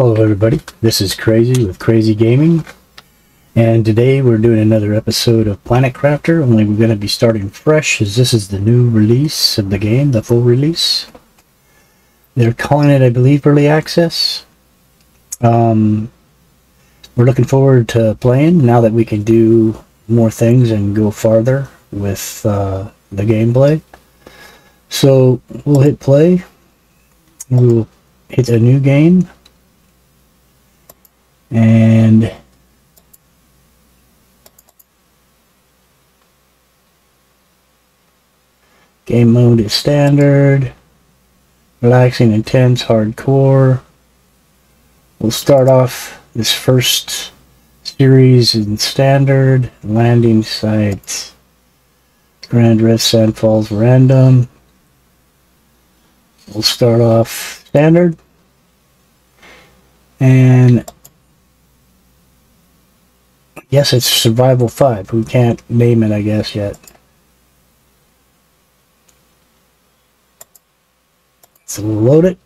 Hello everybody, this is Crazy with Crazy Gaming, and today we're doing another episode of Planet Crafter, only we're going to be starting fresh as this is the new release of the game, the full release. They're calling it, I believe, early access. We're looking forward to playing now that we can do more things and go farther with the gameplay. So we'll hit play, we'll hit a new game. And game mode is standard, relaxing, intense, hardcore. We'll start off this first series in standard, landing site, Grand Rest, Sand Falls, random. We'll start off standard, and yes, it's Survival 5. We can't name it, I guess, yet. So we'll load it.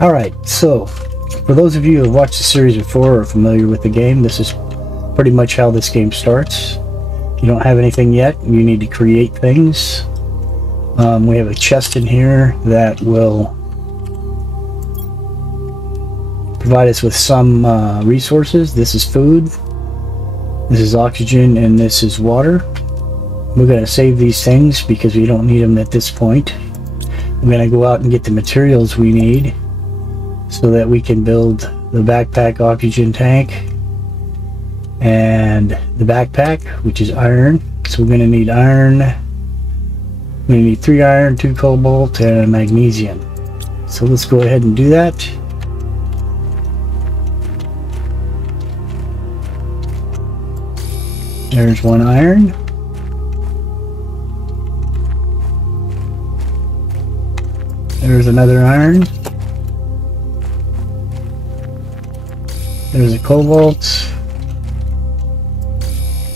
Alright, so for those of you who have watched the series before or are familiar with the game, this is pretty much how this game starts. You don't have anything yet, you need to create things. We have a chest in here that will provide us with some resources. This is food, this is oxygen, and this is water. We're going to save these things because we don't need them at this point. I'm going to go out and get the materials we need so that we can build the backpack oxygen tank and the backpack, which is iron. So we're going to need iron. We're going to need 3 iron, 2 cobalt, and a magnesium. So let's go ahead and do that. There's 1 iron. There's another iron. There's a cobalt.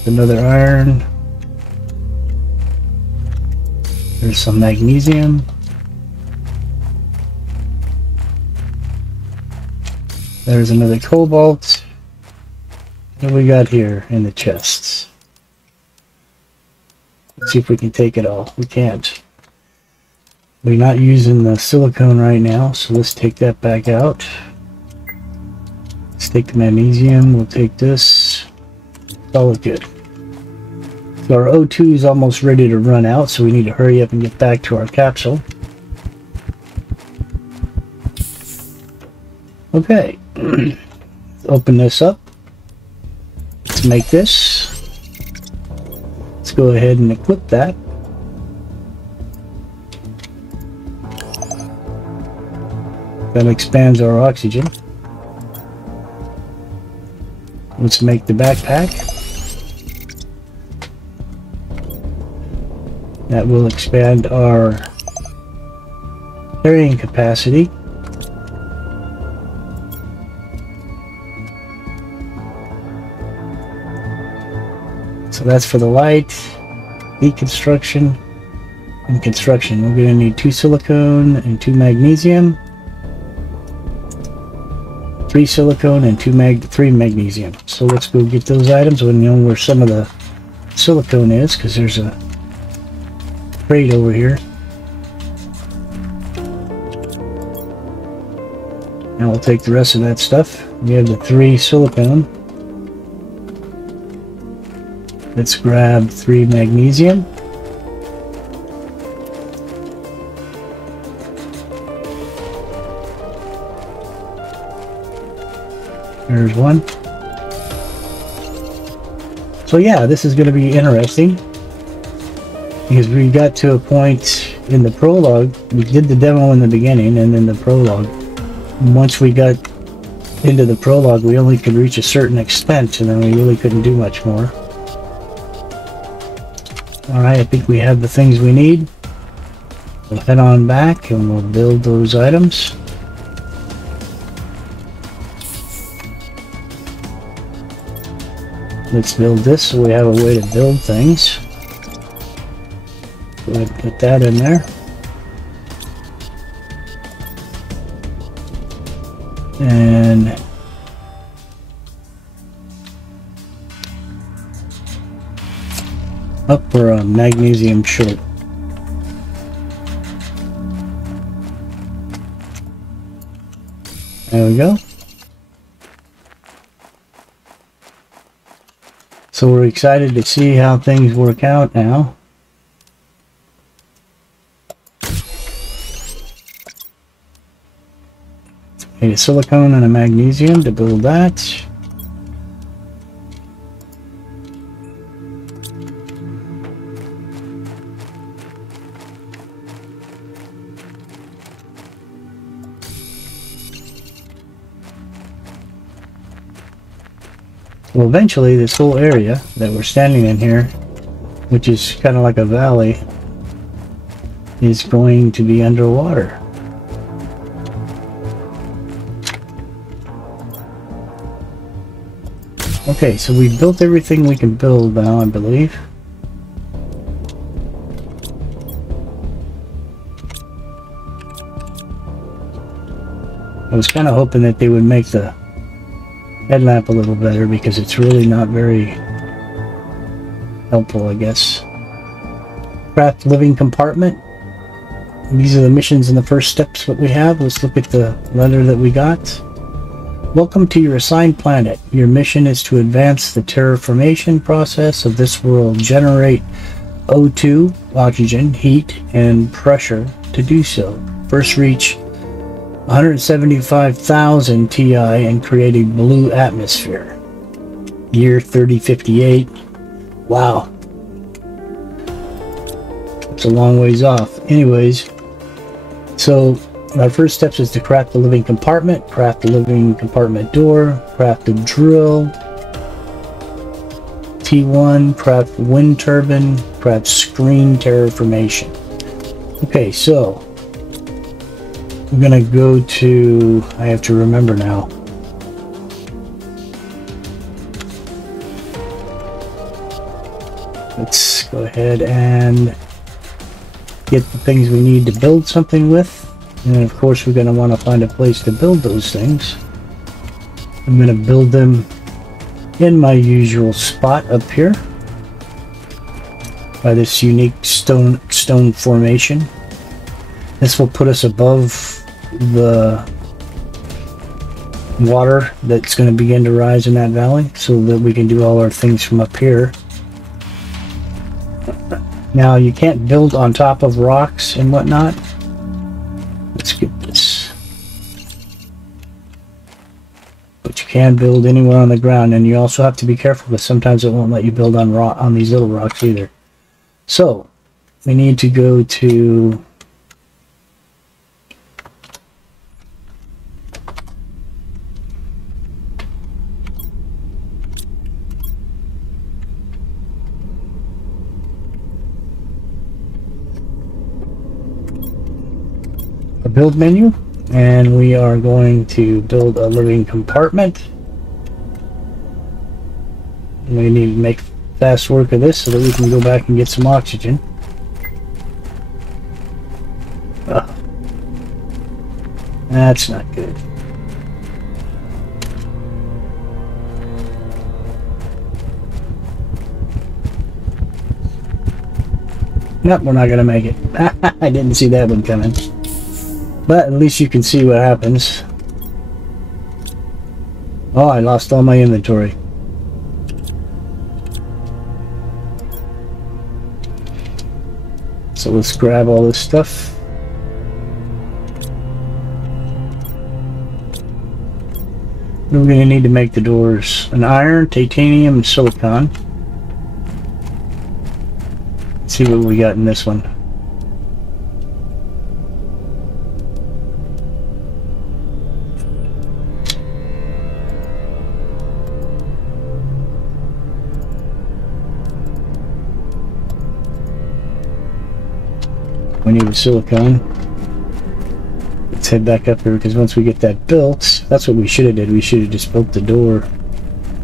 Another iron. There's some magnesium. There's another cobalt. What do we got here in the chests? Let's see if we can take it all. We can't. We're not using the silicone right now, so let's take that back out. Let's take the magnesium. We'll take this. It's all good. So our O2 is almost ready to run out, so we need to hurry up and get back to our capsule. Okay. Let's open this up. Let's make this. Let's go ahead and equip that. That expands our oxygen. Let's make the backpack. That will expand our carrying capacity. So that's for the light, heat construction, and construction. We're going to need 2 silicone and 2 magnesium, 3 silicone and 3 magnesium. So let's go get those items. We know where some of the silicone is because there's a crate over here. Now we'll take the rest of that stuff. We have the 3 silicone. Let's grab 3 magnesium. There's 1. So yeah, this is going to be interesting because we got to a point in the prologue. We did the demo in the beginning and then the prologue. Once we got into the prologue, we only could reach a certain extent and then we really couldn't do much more. Alright, I think we have the things we need. We'll head on back and we'll build those items. Let's build this so we have a way to build things. Go ahead and put that in there. and up for a magnesium short. There we go. So we're excited to see how things work out now. A silicone and a magnesium to build that. Well, eventually this whole area that we're standing in here, which is kind of like a valley, is going to be underwater. Okay, so we've built everything we can build now, I believe. I was kind of hoping that they would make the headlamp a little better because it's really not very helpful, I guess. Craft living compartment. These are the missions and the first steps that we have. Let's look at the letter that we got. Welcome to your assigned planet. Your mission is to advance the terraformation process of this world. Generate O2, oxygen, heat, and pressure to do so. First reach 175,000 Ti and create a blue atmosphere. Year 3058. Wow. It's a long ways off. Anyways, so our first steps is to craft the living compartment, craft the living compartment door, craft the drill, T1, craft wind turbine, craft screen terraformation. Okay, so I'm gonna go to, I have to remember now. Let's go ahead and get the things we need to build something with. And of course we're gonna want to find a place to build those things. I'm gonna build them in my usual spot up here by this unique stone formation. This will put us above the water that's going to begin to rise in that valley so that we can do all our things from up here. Now you can't build on top of rocks and whatnot. Let's get this. But you can build anywhere on the ground, and you also have to be careful because sometimes it won't let you build on these little rocks either. So we need to go to a build menu, and we are going to build a living compartment. We need to make fast work of this so that we can go back and get some oxygen. That's not good. Nope, we're not gonna make it. I didn't see that one coming. But at least you can see what happens. Oh, I lost all my inventory. So let's grab all this stuff. What are we going to need to make the doors? An iron, titanium, and silicon. Let's see what we got in this one. We need a silicone. Let's head back up here because once we get that built, that's what we should have did. We should have just built the door.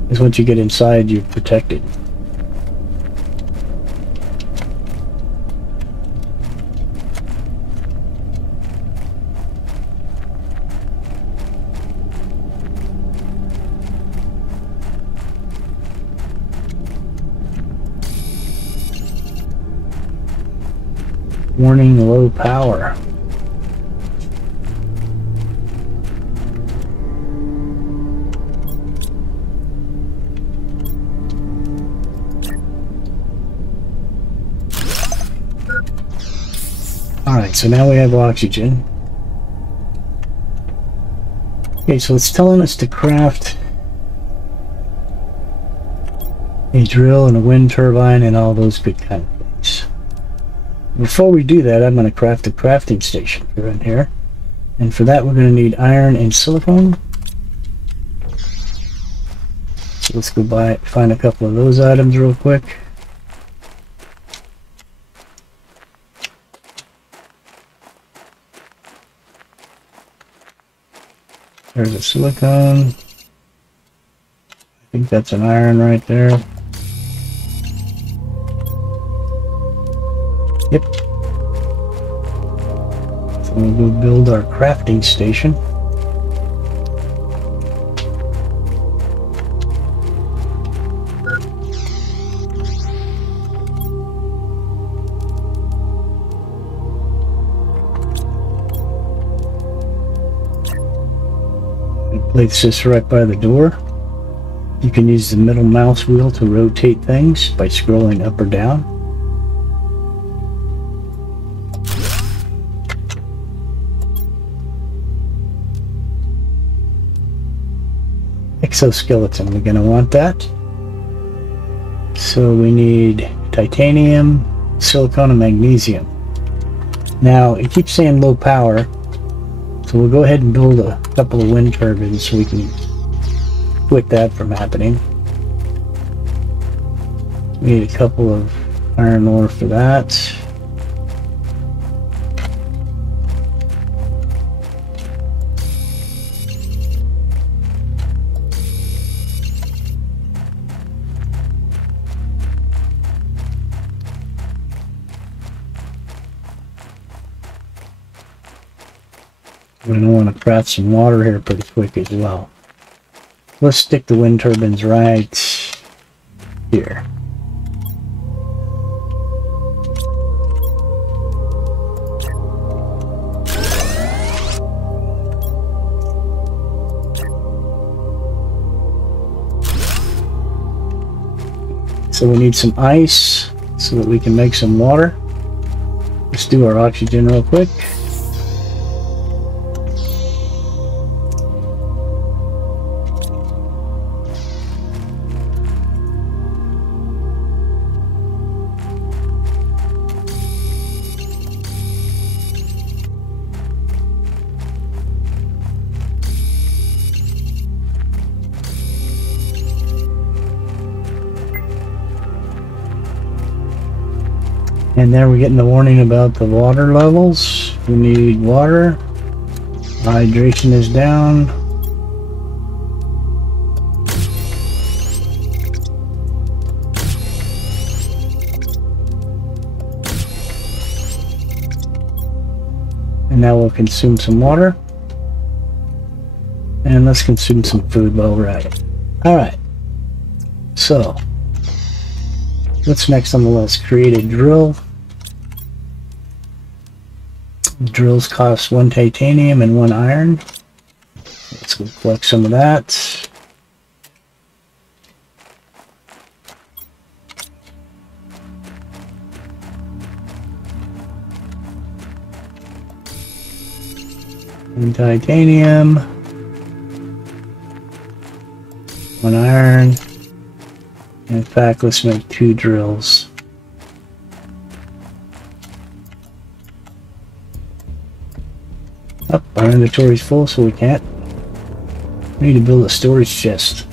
Because once you get inside, you're protected. Warning, low power. Alright, so now we have oxygen. Okay, so it's telling us to craft a drill and a wind turbine and all those good kind of things. Before we do that, I'm going to craft a crafting station here in here. And for that, we're going to need iron and silicone. So let's go find a couple of those items real quick. There's a silicone. I think that's an iron right there. Yep. So we'll go build our crafting station. Place this right by the door. You can use the middle mouse wheel to rotate things by scrolling up or down. Exoskeleton, we're going to want that. So we need titanium, silicone, and magnesium. Now it keeps saying low power, so we'll go ahead and build a couple of wind turbines so we can quit that from happening. We need a couple of iron ore for that. We're going to want to craft some water here pretty quick as well. Let's stick the wind turbines right here. So we need some ice so that we can make some water. Let's do our oxygen real quick. And there we're getting the warning about the water levels. We need water. Hydration is down. And now we'll consume some water. And let's consume some food while we're at it. Alright. So, what's next on the list? Create a drill. Drills cost 1 titanium and 1 iron. Let's go collect some of that. One titanium, 1 iron. In fact, let's make 2 drills. Oh, our inventory's full, so we can't. We need to build a storage chest.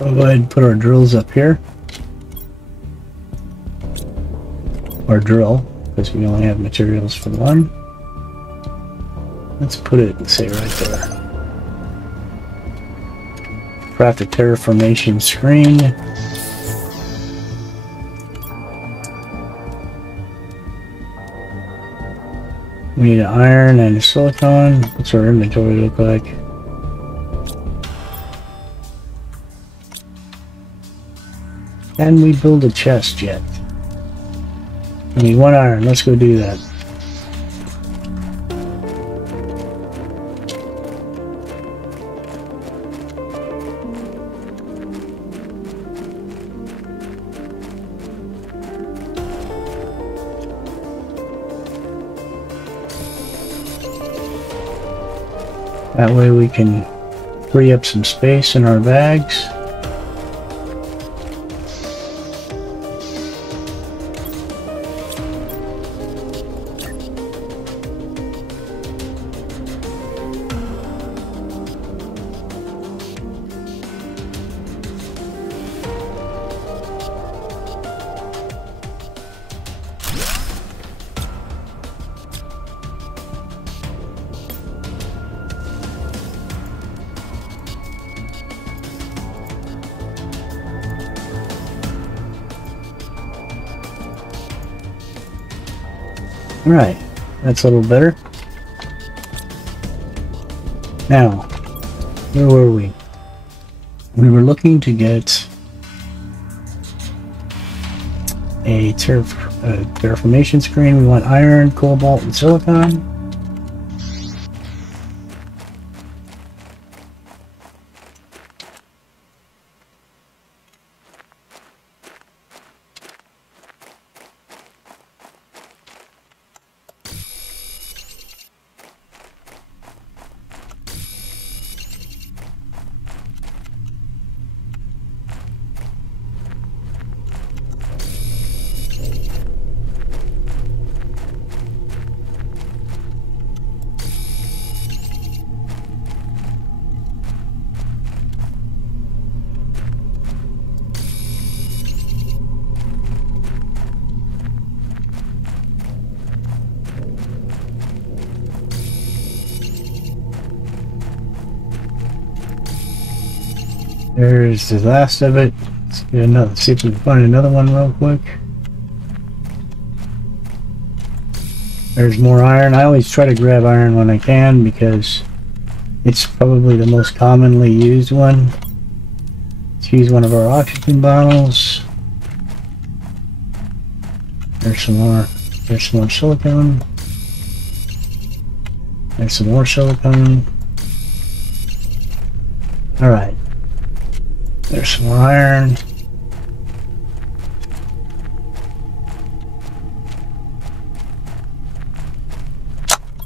We'll go ahead and put our drills up here. Or drill, because we only have materials for 1. Let's put it, say, right there. Craft a terraformation screen. We need an iron and a silicone. What's our inventory look like? Can we build a chest yet? I need 1 iron. Let's go do that. That way we can free up some space in our bags. Right, that's a little better. Now, where were we? We were looking to get a terraformation screen. We want iron, cobalt, and silicon. There's the last of it. Let's get another. See if we can find another one real quick. There's more iron. I always try to grab iron when I can because it's probably the most commonly used one. Let's use one of our oxygen bottles. There's some more. There's some more silicone. There's some more silicone. All right. There's some more iron.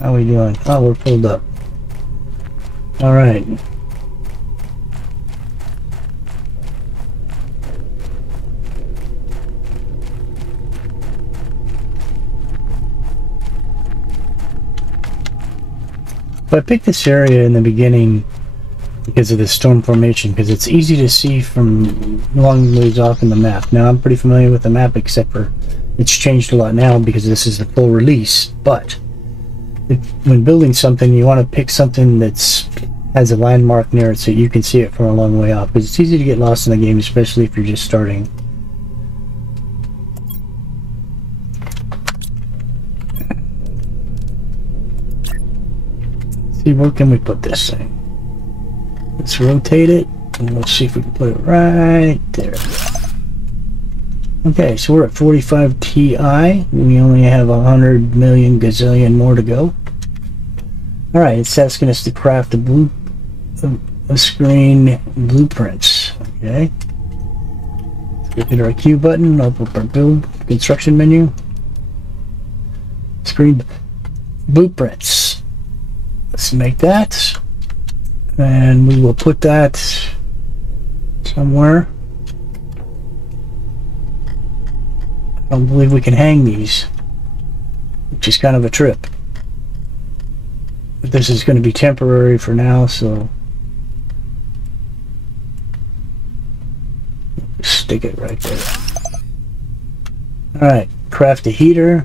How are we doing? Oh, we're filled up. All right. So I picked this area in the beginning because of the storm formation, because it's easy to see from long ways off in the map. Now I'm pretty familiar with the map, except for it's changed a lot now because this is the full release. But when building something, you want to pick something that's has a landmark near it so you can see it from a long way off, because it's easy to get lost in the game, especially if you're just starting. Let's see, where can we put this thing? Let's rotate it, and we'll see if we can put it right there. Okay, so we're at 45 Ti. We only have 100 million gazillion more to go. Alright, it's asking us to craft a screen blueprints. Okay. Let's hit our Q button, open up our build construction menu. Screen blueprints. Let's make that. And we will put that somewhere. I don't believe we can hang these, which is kind of a trip. But this is going to be temporary for now, so stick it right there. Alright, craft a heater,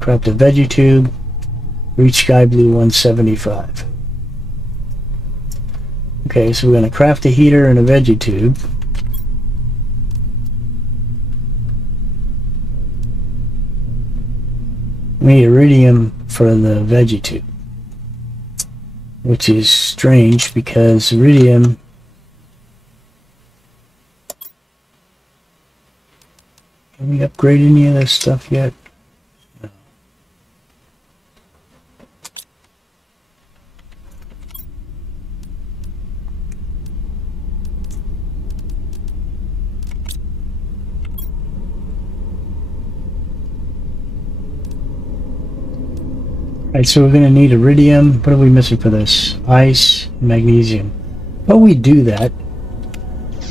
craft a veggie tube, reach sky blue 175. Okay, so we're going to craft a heater and a veggie tube. We need iridium for the veggie tube, which is strange because iridium Can we upgrade any of this stuff yet? No. Alright, so we're going to need iridium. What are we missing for this? Ice, magnesium. While we do that,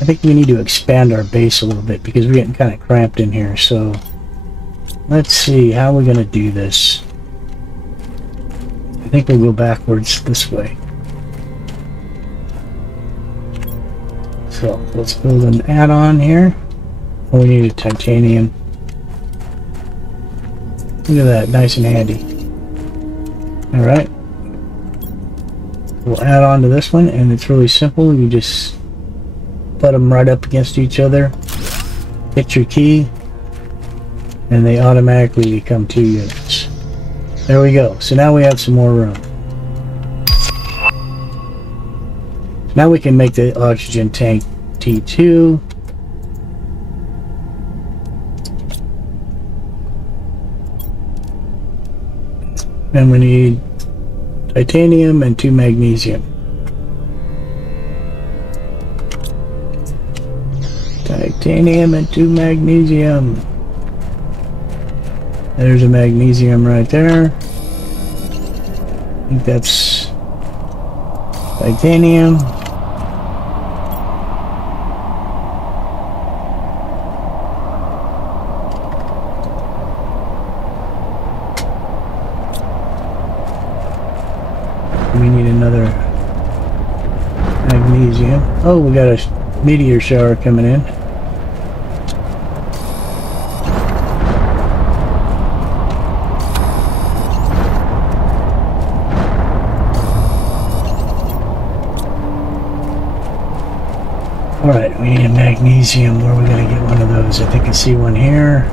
I think we need to expand our base a little bit because we're getting kind of cramped in here. So let's see how we're going to do this. I think we'll go backwards this way. So let's build an add-on here. Oh, we need a titanium. Look at that, nice and handy. Alright. We'll add on to this one, and it's really simple. You just put them right up against each other, hit your key, and they automatically become 2 units. There we go. So now we have some more room. Now we can make the oxygen tank T2. And we need titanium and 2 magnesium. Titanium and 2 magnesium. There's a magnesium right there. I think that's titanium. We need another magnesium. Oh, we got a meteor shower coming in. Alright, we need a magnesium. Where are we going to get one of those? I think I see one here.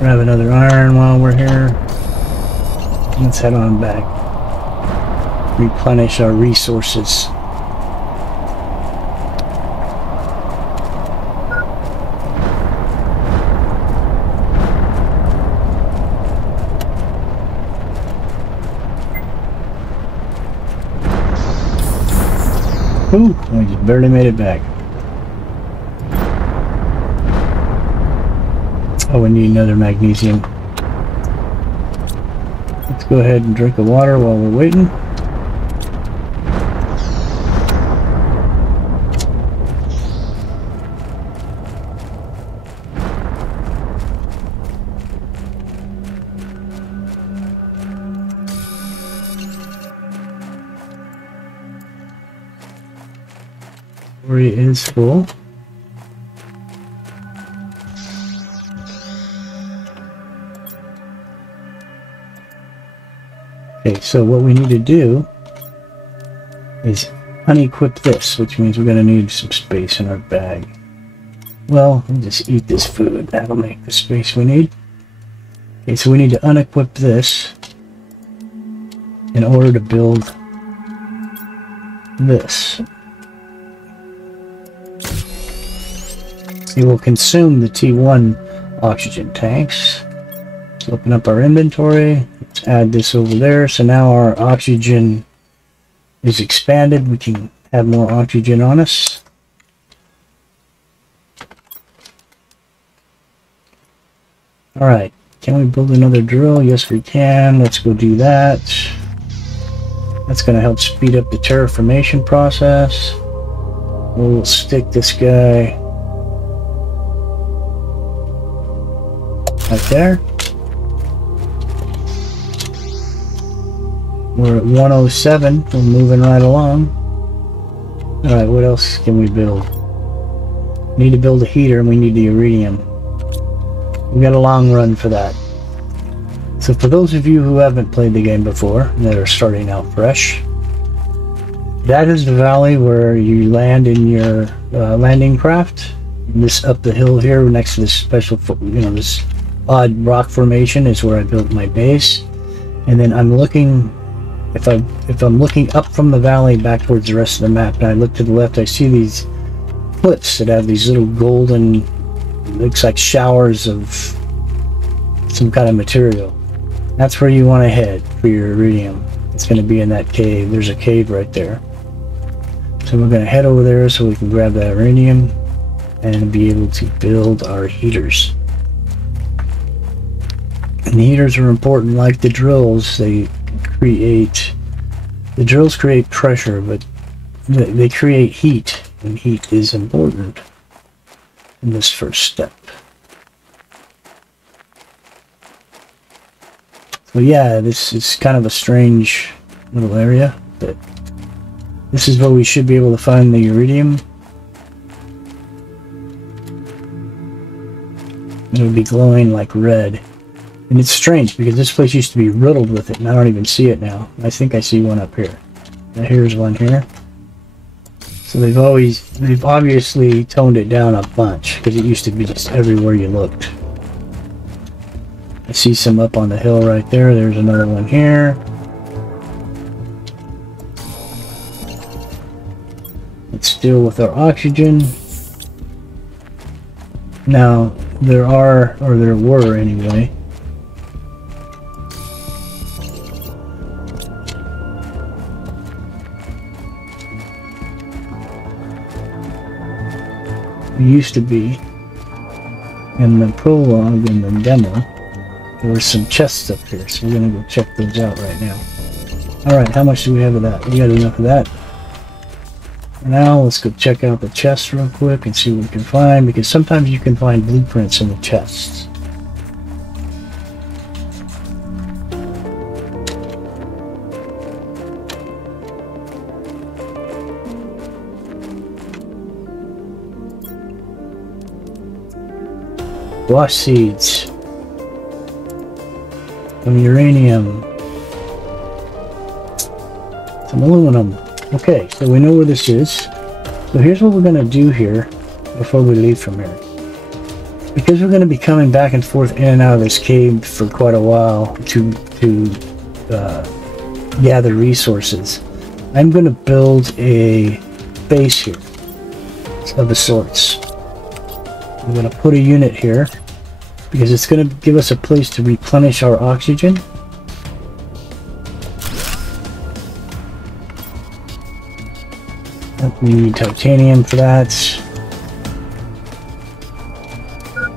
Grab another iron while we're here. Let's head on back. Replenish our resources. Ooh, I just barely made it back. Oh, we need another magnesium. Let's go ahead and drink the water while we're waiting. Inventory is full. Okay, so what we need to do is unequip this, which means we're going to need some space in our bag. Well, we'll just eat this food. That'll make the space we need. Okay, so we need to unequip this in order to build this. It will consume the T1 oxygen tanks. Let's open up our inventory. Let's add this over there. So now our oxygen is expanded. We can have more oxygen on us. Alright, can we build another drill? Yes, we can. Let's go do that. That's going to help speed up the terraformation process. We'll stick this guy right there. We're at 107. We're moving right along. Alright, what else can we build? We need to build a heater and we need the iridium. We got a long run for that. So for those of you who haven't played the game before, that are starting out fresh, that is the valley where you land in your landing craft. This up the hill here next to this special, this odd rock formation is where I built my base. And then I'm looking, if I'm looking up from the valley back towards the rest of the map, and I look to the left, I see these cliffs that have these little golden, looks like showers of some kind of material. That's where you want to head for your iridium. It's going to be in that cave. There's a cave right there. So we're going to head over there so we can grab that iridium and be able to build our heaters. And the heaters are important, like the drills. The drills create pressure, but they create heat, and heat is important in this first step. So yeah, this is kind of a strange little area, but this is where we should be able to find the iridium. It'll be glowing like red. And it's strange because this place used to be riddled with it, and I don't even see it now. I think I see one up here. Now here's one here. So they've obviously toned it down a bunch, because it used to be just everywhere you looked. I see some up on the hill right there. There's another one here. Let's deal with our oxygen. Now, there were anyway, used to be in the prologue and the demo, there were some chests up here, so we're gonna go check those out right now. Alright, how much do we have of that? We got enough of that. Now let's go check out the chests real quick and see what we can find, because sometimes you can find blueprints in the chests. Wash seeds, some uranium, some aluminum. Okay, so we know where this is. So here's what we're going to do here before we leave from here. Because we're going to be coming back and forth in and out of this cave for quite a while to gather resources, I'm going to build a base here of the sorts. I'm going to put a unit here because it's going to give us a place to replenish our oxygen. We need titanium for that.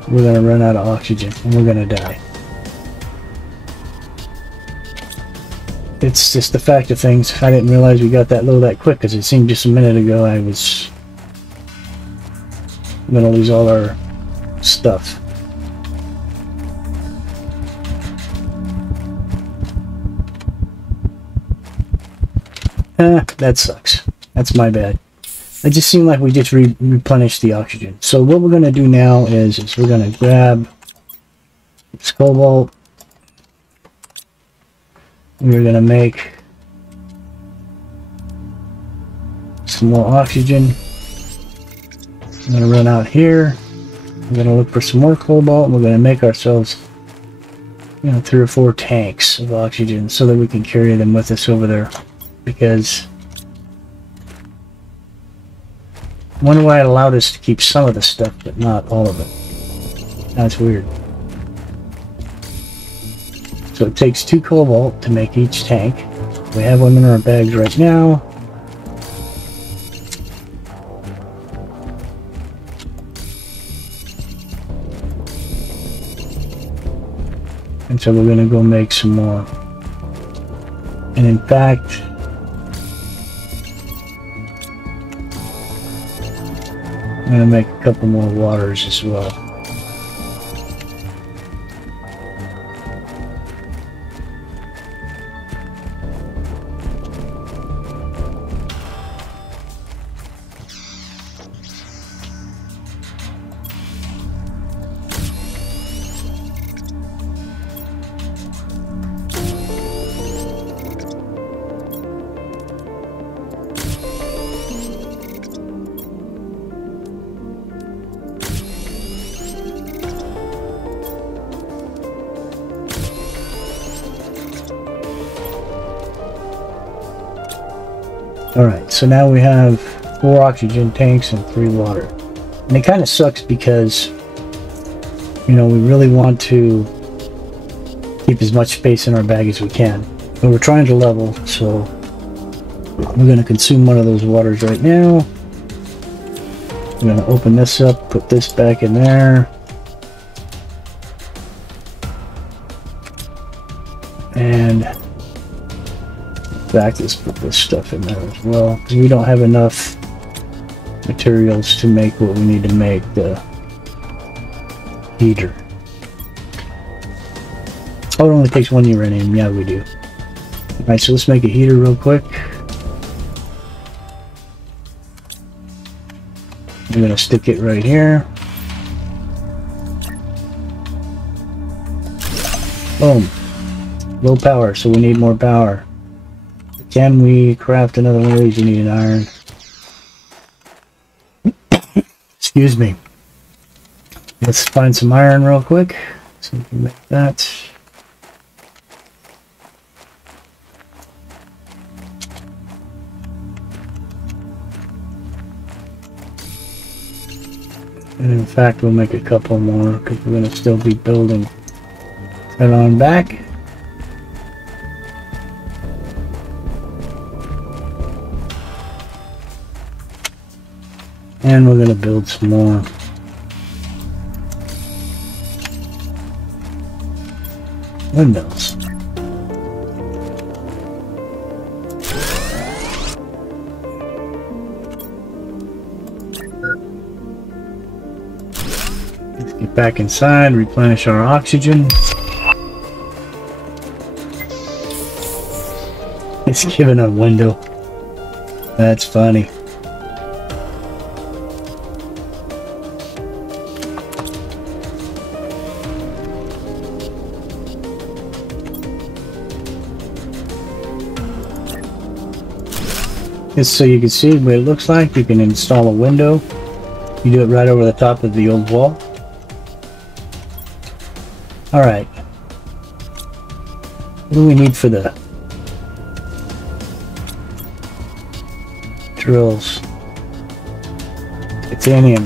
We're going to run out of oxygen and we're going to die. It's just the fact of things. I didn't realize we got that low that quick, because it seemed just a minute ago I was going to lose all our stuff. That sucks. That's my bad. It just seemed like we just replenished the oxygen. So what we're going to do now is we're going to grab this cobalt. We're going to make some more oxygen. I'm going to run out here. We're going to look for some more cobalt, and we're going to make ourselves, 3 or 4 tanks of oxygen so that we can carry them with us over there. Because I wonder why it allowed us to keep some of the stuff but not all of it. That's weird. So it takes 2 cobalt to make each tank. We have one in our bags right now. And so we're going to go make some more. And in fact, I'm going to make a couple more waters as well. Alright, so now we have 4 oxygen tanks and 3 water. And it kind of sucks because, you know, we really want to keep as much space in our bag as we can. But we're trying to level, so we're going to consume one of those waters right now. I'm going to open this up, put this back in there. And in fact, let's put this stuff in there as well, because we don't have enough materials to make what we need to make the heater. Oh, it only takes 1 uranium. Yeah, we do. Alright, so let's make a heater real quick. I'm going to stick it right here. Boom. Low power, so we need more power. Can we craft another one of these? We need an iron. Excuse me. Let's find some iron real quick so we can make that. And in fact, we'll make a couple more because we're going to still be building. Head on back. And we're going to build some more. Windmills. Let's get back inside, replenish our oxygen. It's giving a window. That's funny. Just so you can see what it looks like, you can install a window. You do it right over the top of the old wall. Alright. What do we need for the drills? Titanium.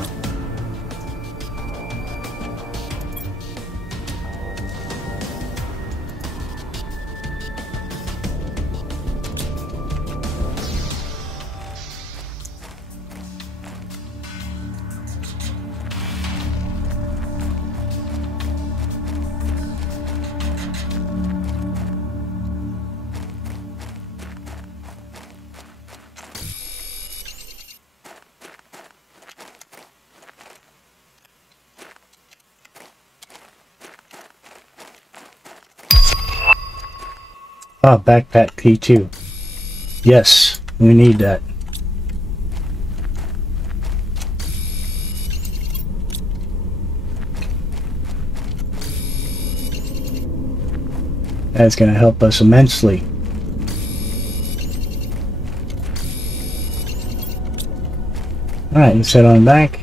Ah, backpack P2. Yes, we need that. That's going to help us immensely. Alright, let's head on back.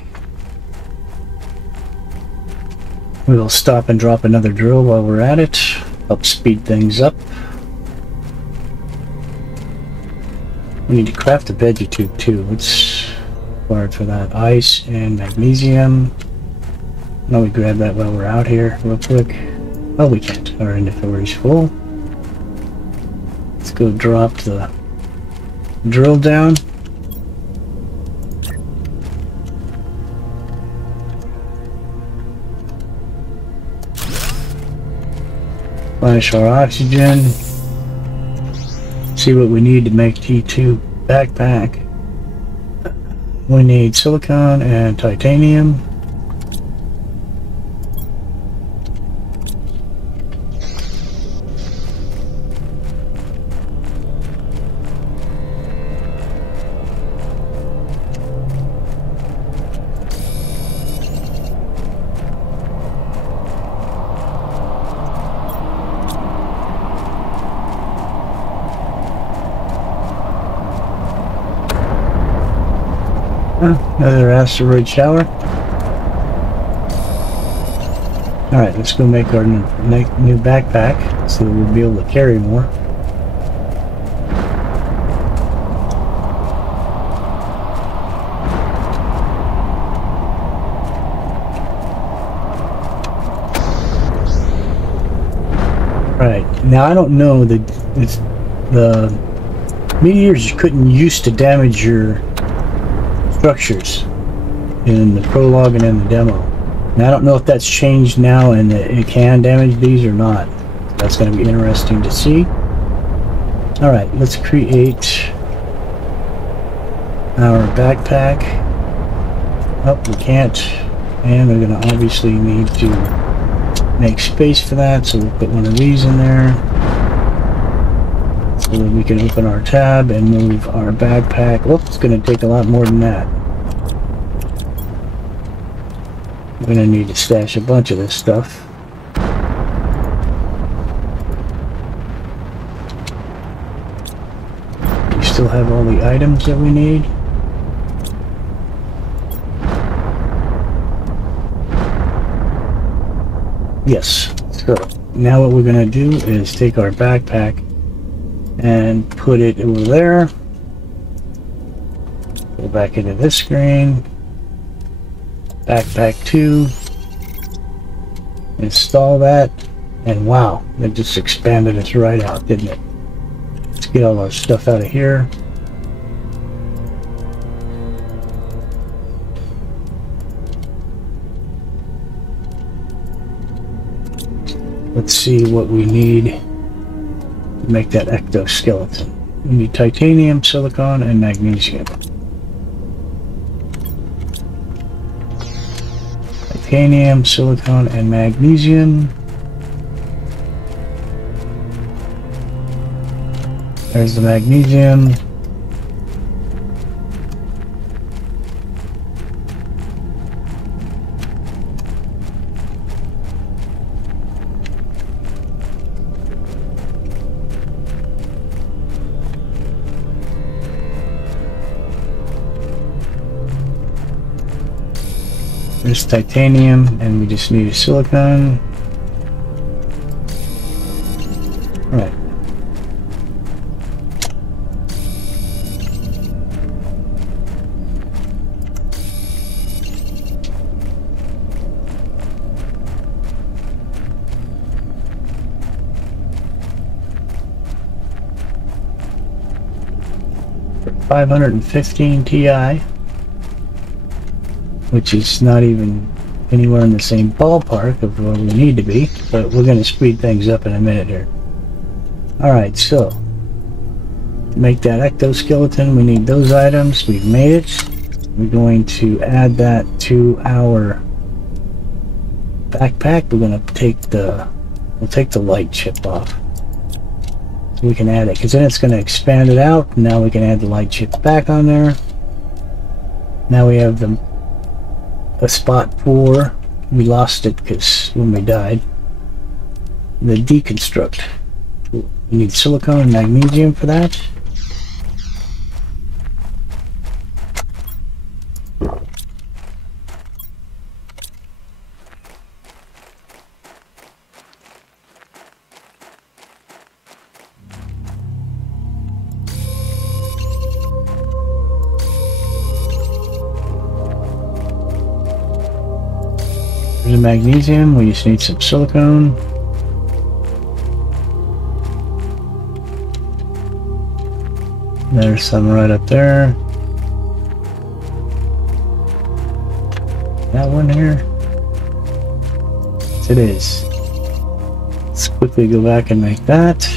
We'll stop and drop another drill while we're at it. Help speed things up. We need to craft a veggie tube too. What's required for that? Ice and magnesium. Now we grab that while we're out here real quick. Oh, we can't. Our inventory's full. Let's go drop the drill down. Replenish our oxygen. See what we need to make T2 backpack. We need silicon and titanium. Another asteroid shower. Alright, let's go make our new backpack so that we'll be able to carry more. Right. Now I don't know that it's the meteors couldn't used to damage your structures in the prologue and in the demo. Now I don't know if that's changed now and that it can damage these or not. That's going to be interesting to see. Alright, let's create our backpack. Oh, we can't. And we're going to obviously need to make space for that, so we'll put one of these in there so that we can open our tab and move our backpack. Oh, it's going to take a lot more than that. We're going to need to stash a bunch of this stuff. We still have all the items that we need. Yes. So now what we're going to do is take our backpack and put it over there. Go back into this screen. Backpack 2. Install that. And wow, that just expanded us right out, didn't it? Let's get all our stuff out of here. Let's see what we need to make that ectoskeleton. We need titanium, silicon, and magnesium. Titanium, silicon, and magnesium. There's the magnesium. There's titanium, and we just need a silicon. Right. For 515 Ti. Which is not even anywhere in the same ballpark of where we need to be, but we're going to speed things up in a minute here. Alright, so to make that ectoskeleton, we need those items. We've made it. We're going to add that to our backpack. We're going to take the light chip off, so we can add it, because then it's going to expand it out. Now we can add the light chip back on there. Now we have a spot for, we lost it because when we died, the deconstruct. We need silicone and magnesium for that. There's the magnesium, we just need some silicone. There's some right up there. That one here? Yes, it is. Let's quickly go back and make that.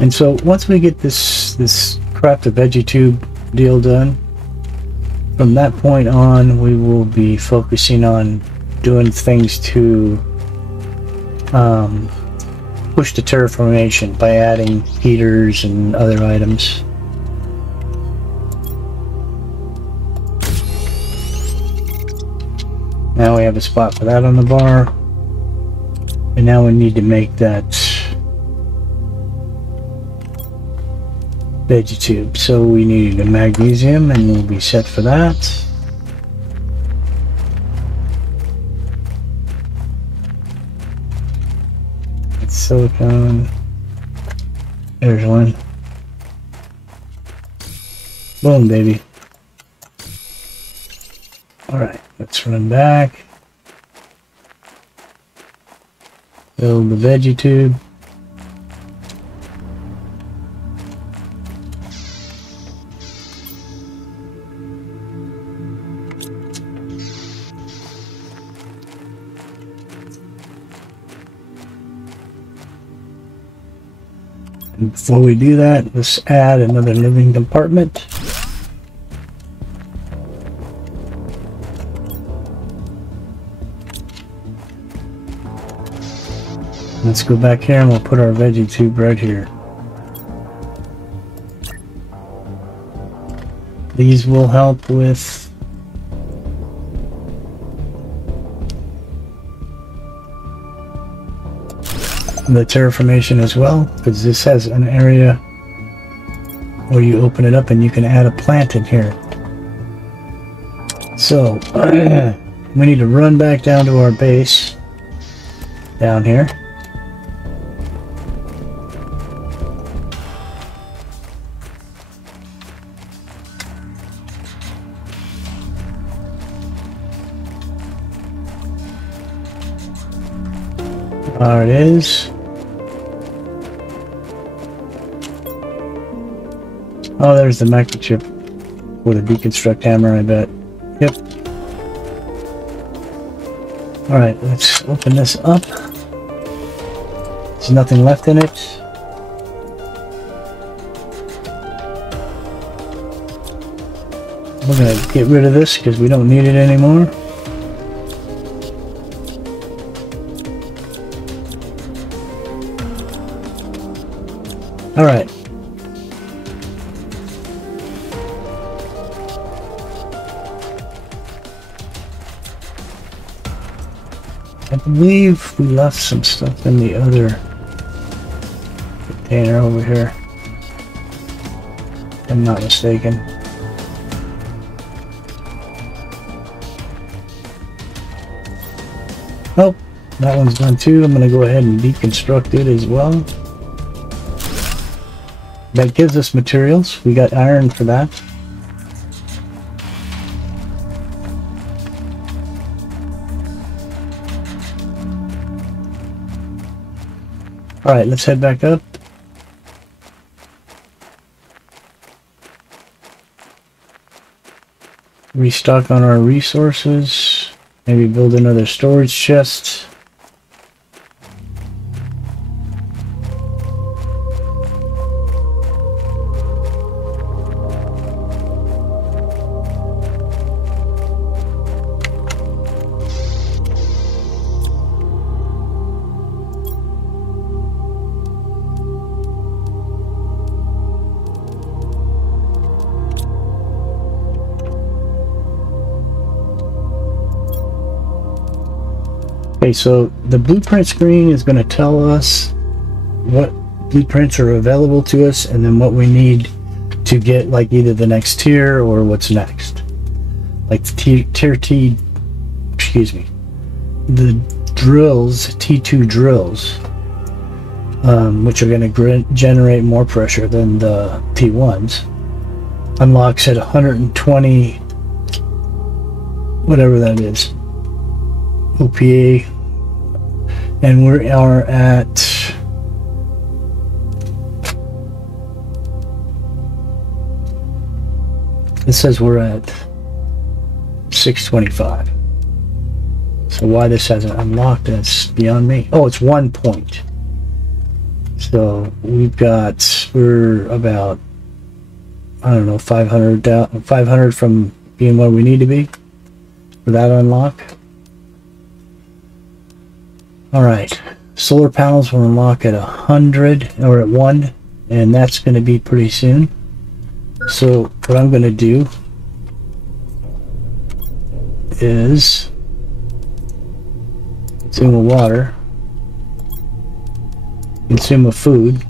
And so once we get this craft of veggie tube deal done, from that point on, we will be focusing on doing things to push the terraformation by adding heaters and other items. Now we have a spot for that on the bar, and now we need to make that veggie tube. So we need a magnesium, and we'll be set for that. It's silicone. There's one. Boom, baby. Alright, let's run back. Build the veggie tube. And before we do that, let's add another living compartment. Let's go back here and we'll put our veggie tube right here. These will help with the terraformation as well, because this has an area where you open it up and you can add a plant in here. So we need to run back down to our base down here. There it is. Oh, there's the microchip with a deconstruct hammer, I bet. Yep. Alright, let's open this up. There's nothing left in it. We're gonna get rid of this because we don't need it anymore. Alright. I believe we left some stuff in the other container over here, if I'm not mistaken. Oh, that one's done too. I'm going to go ahead and deconstruct it as well. That gives us materials. We got iron for that. Alright, let's head back up. Restock on our resources. Maybe build another storage chest. Okay, so the blueprint screen is going to tell us what blueprints are available to us and then what we need to get like either the next tier or what's next. Like the tier T, excuse me, the drills, T2 drills, which are going to generate more pressure than the T1s, unlocks at 120, whatever that is, OPA, and we are at it says we're at 625. So why this hasn't unlocked, that's beyond me. Oh, it's 1 point. So we're about, I don't know, 500 from being where we need to be for that unlock. Alright, solar panels will unlock at 100 or at 1, and that's going to be pretty soon. So what I'm going to do is consume a water, consume a food,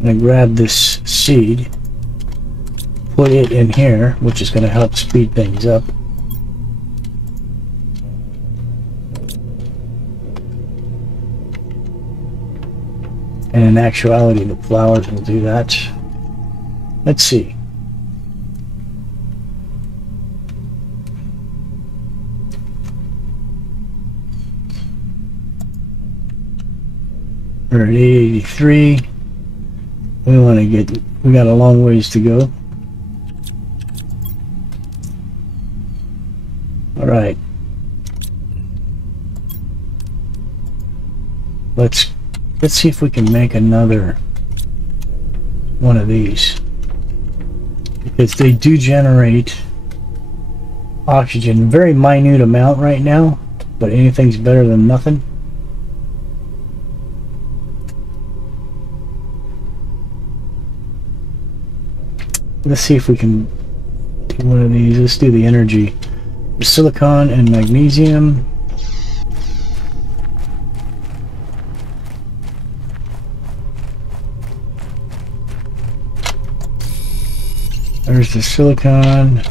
and I grab this seed, put it in here, which is going to help speed things up. And in actuality, the flowers will do that. Let's see. We're at 883. We want to get, we got a long ways to go. All right. Let's see if we can make another one of these, because they do generate oxygen, very minute amount right now, but anything's better than nothing. Let's see if we can do one of these. Let's do the energy. Silicon and magnesium. There's the silicon.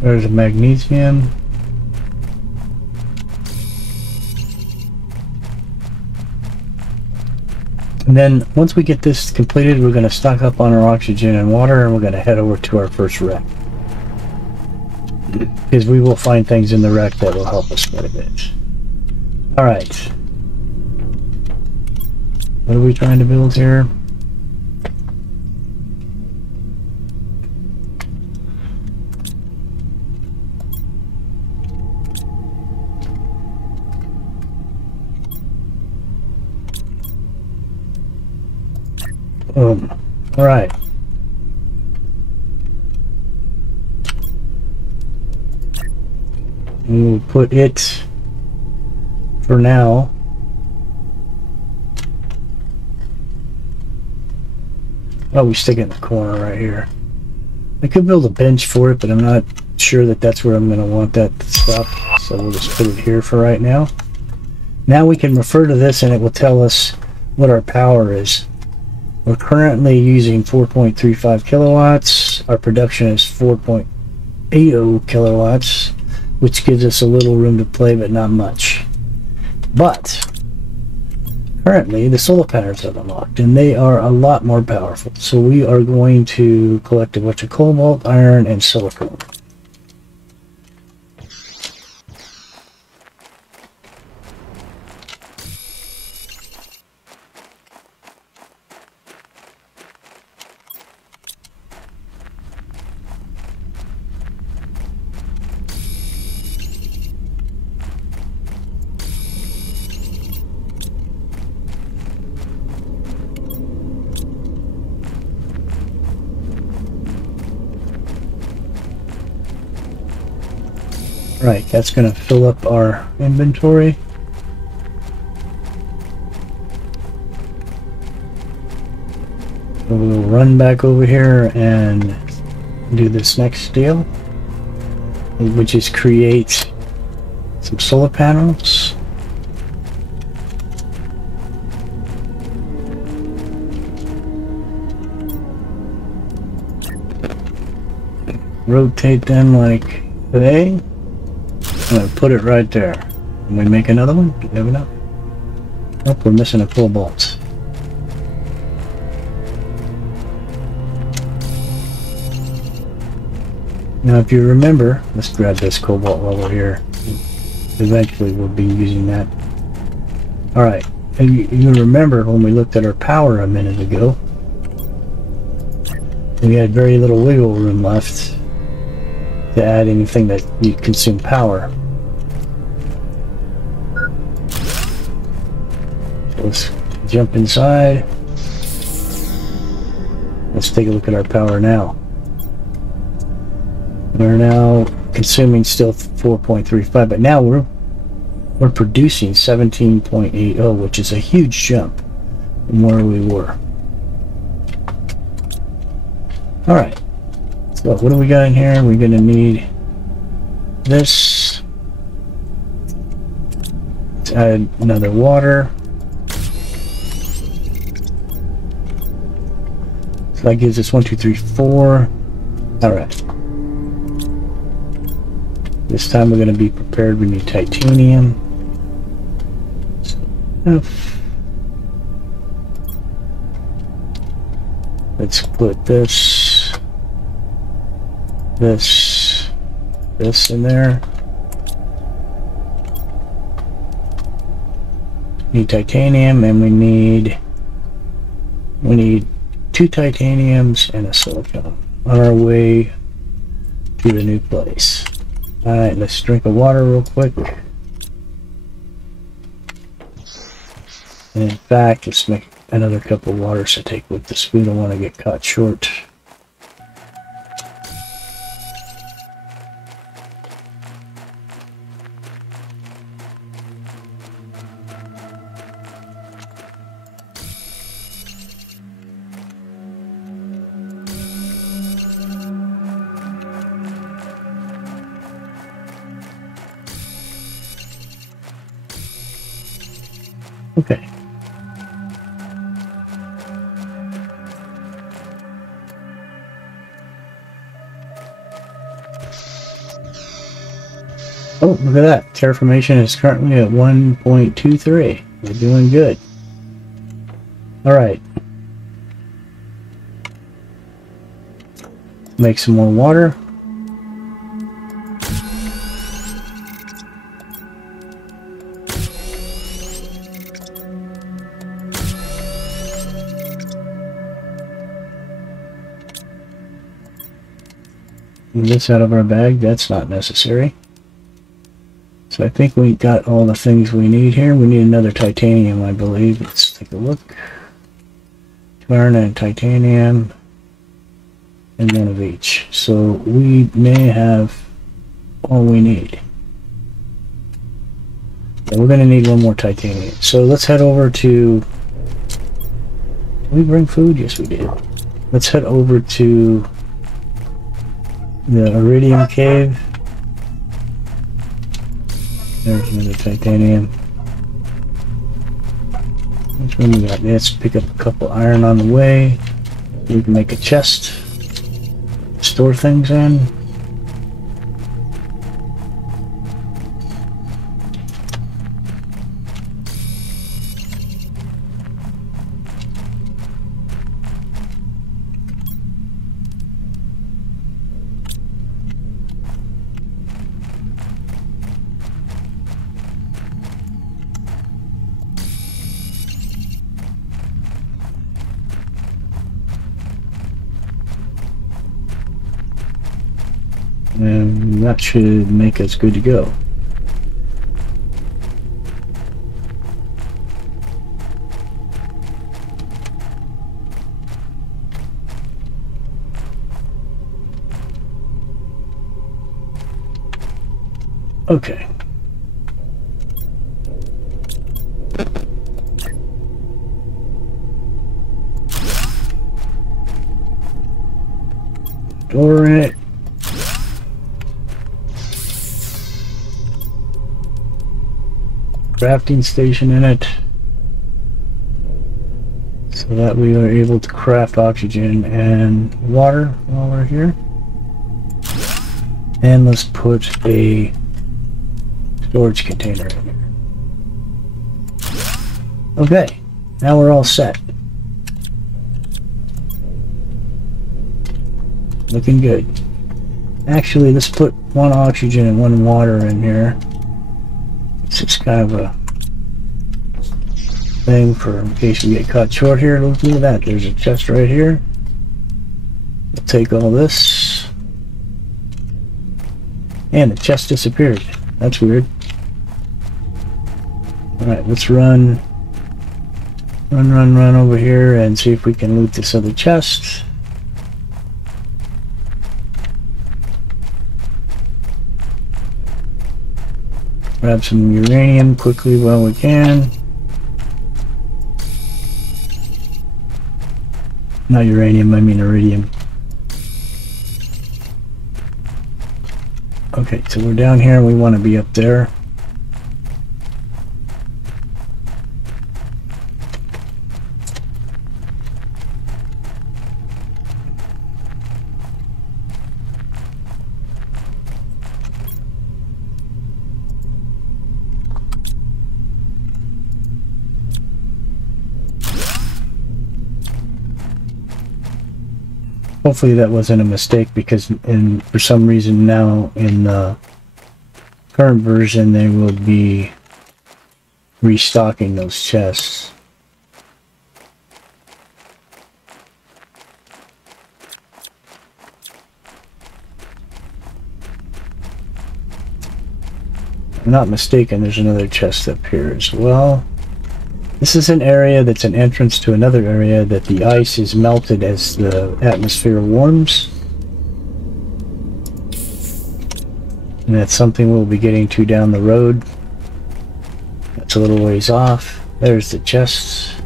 There's the magnesium. And then once we get this completed, we're going to stock up on our oxygen and water, and we're going to head over to our first wreck. Because we will find things in the wreck that will help us quite a bit. Alright. What are we trying to build here? Alright. We'll put it for now. Oh, we stick it in the corner right here. I could build a bench for it, but I'm not sure that that's where I'm going to want that stuff. So we'll just put it here for right now. Now we can refer to this and it will tell us what our power is. We're currently using 4.35 kilowatts. Our production is 4.80 kilowatts, which gives us a little room to play, but not much. But currently the solar panels are unlocked and they are a lot more powerful. So we are going to collect a bunch of cobalt, iron, and silicon. Right, that's going to fill up our inventory. We'll run back over here and do this next deal, which is create some solar panels. Rotate them like they. I'm going to put it right there. Can we make another one? Do we have enough? Nope, we're missing a cobalt. Now if you remember, let's grab this cobalt while we're here. Eventually we'll be using that. Alright, and you remember when we looked at our power a minute ago, we had very little wiggle room left to add anything that you consume power. So let's jump inside. Let's take a look at our power now. We're now consuming still 4.35, but now we're producing 17.80, which is a huge jump from where we were. All right. So what do we got in here? We're going to need this. Let's add another water. So that gives us 1, 2, 3, 4. All right. This time we're going to be prepared. We need titanium. So, let's put this this in there. Need titanium, and we need 2 titaniums and a silicon on our way to the new place. Alright, let's drink of water real quick. And in fact, let's make another cup of water to take with us. We don't want to get caught short. Okay. Oh, look at that. Terraformation is currently at 1.23. We're doing good. Alright. Make some more water. Move this out of our bag. That's not necessary. So I think we got all the things we need here. We need another titanium, I believe. Let's take a look. 2 iron and titanium, and 1 of each. So we may have all we need. And we're going to need 1 more titanium. So let's head over to... Did we bring food? Yes, we did. Let's head over to the iridium cave. There's another titanium. Which one we got? Let's pick up a couple iron on the way. We can make a chest. Store things in. And that should make us good to go. Okay. Door in it. Crafting station in it, so that we are able to craft oxygen and water while we're here. And let's put a storage container in here. Okay, now we're all set. Looking good. Actually, let's put 1 oxygen and 1 water in here. It's just kind of a thing for in case we get caught short here. Look at that. There's a chest right here. We'll take all this. And the chest disappeared. That's weird. Alright, let's run over here and see if we can loot this other chest. Grab some uranium quickly while we can. Not uranium, I mean iridium. Okay, so we're down here, we want to be up there. Hopefully that wasn't a mistake, because for some reason now in the current version they will be restocking those chests. If I'm not mistaken, there's another chest up here as well. This is an area that's an entrance to another area that the ice is melted as the atmosphere warms. And that's something we'll be getting to down the road. That's a little ways off. There's the chests.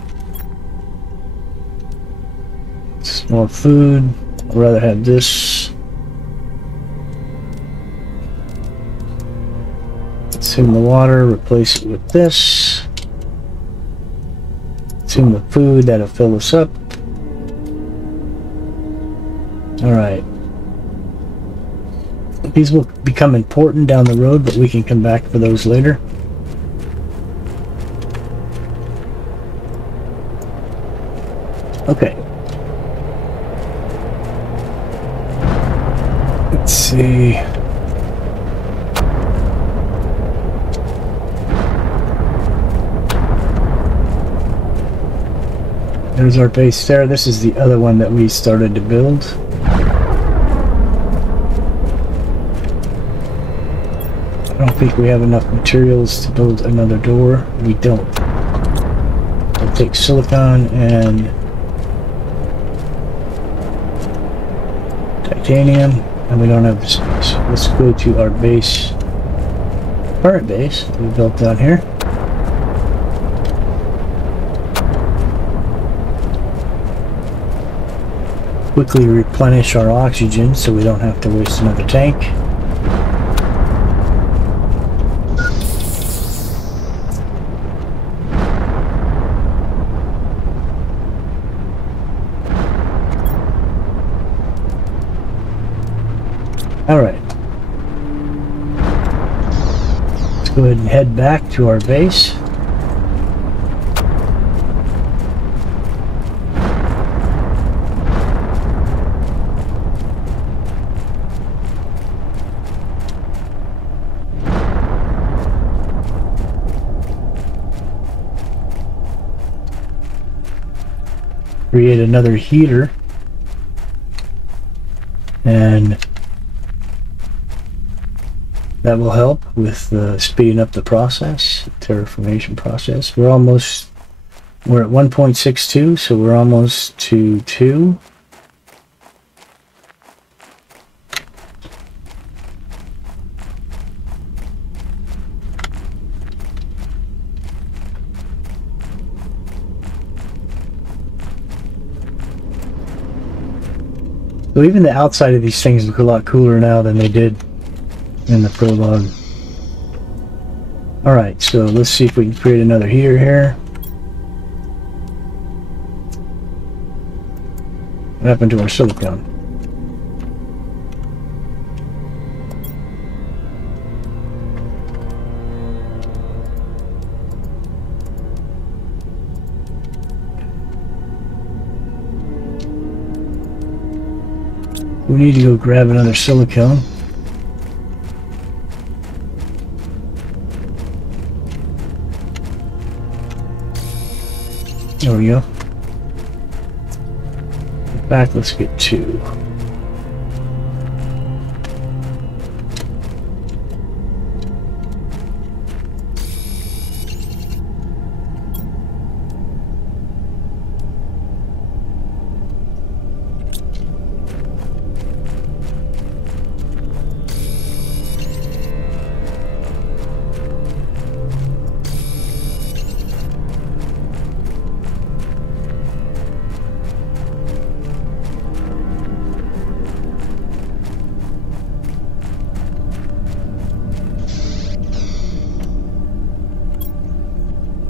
It's more food. I'd rather have this. Consume the water, replace it with this. Consume the food, that'll fill us up. Alright. These will become important down the road, but we can come back for those later. Okay. Let's see. There's our base there. This is the other one that we started to build. I don't think we have enough materials to build another door. We don't. We'll take silicon and titanium, and we don't have the space. Let's go to our base, current base that we built down here. Quickly replenish our oxygen so we don't have to waste another tank. Alright. Let's go ahead and head back to our base. Create another heater, and that will help with speeding up the process, terraformation process. We're at 1.62, so we're almost to 2. So even the outside of these things look a lot cooler now than they did in the prologue. Alright, so let's see if we can create another heater here. What happened to our silicon? We need to go grab another silicone. There we go. Get back, let's get 2.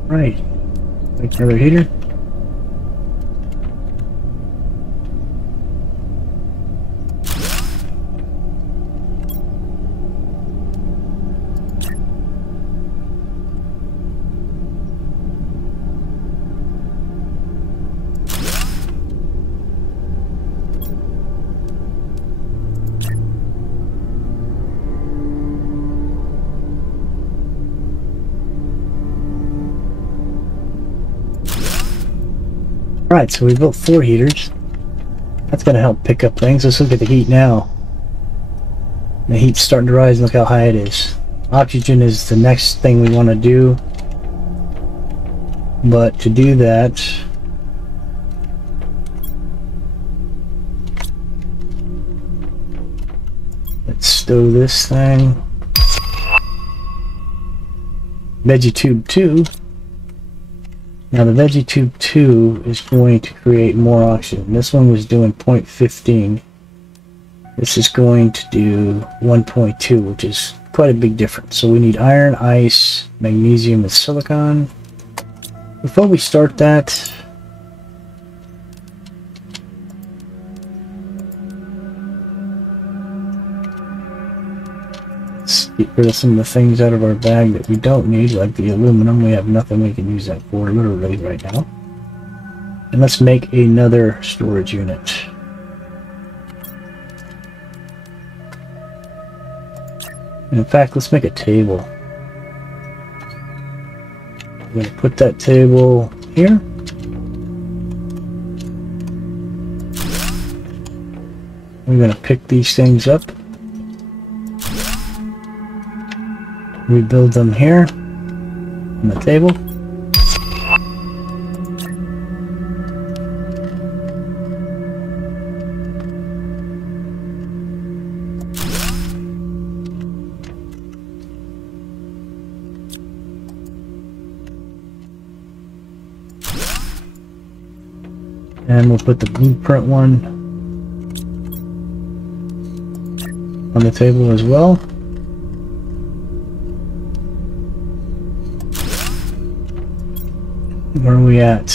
Right. Make another heater. Alright, so we built 4 heaters. That's going to help pick up things. Let's look at the heat now. The heat's starting to rise. Look how high it is. Oxygen is the next thing we want to do. But to do that, let's stow this thing. Veggie Tube 2. Now the Veggie Tube 2 is going to create more oxygen. This one was doing 0.15. This is going to do 1.2, which is quite a big difference. So we need iron, ice, magnesium, and silicon. Before we start that, let's get rid of some of the things out of our bag that we don't need, like the aluminum. We have nothing we can use that for literally right now. And let's make another storage unit. And in fact, let's make a table. I'm going to put that table here. We're going to pick these things up. Rebuild them here on the table. And we'll put the blueprint one on the table as well. Where are we at?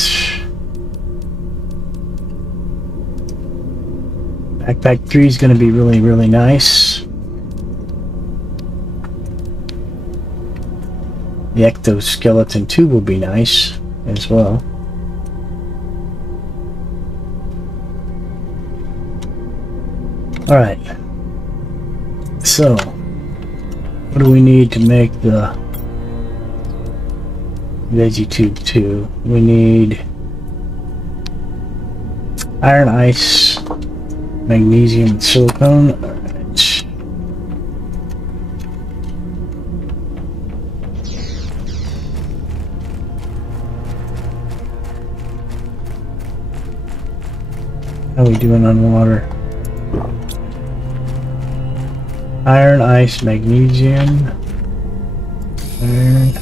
Backpack 3 is going to be really, really nice. The exoskeleton 2 will be nice as well. Alright, so what do we need to make the Veggie Tube 2? We need iron, ice, magnesium, and silicone. Alright. How are we doing on water? Iron, ice, magnesium, iron,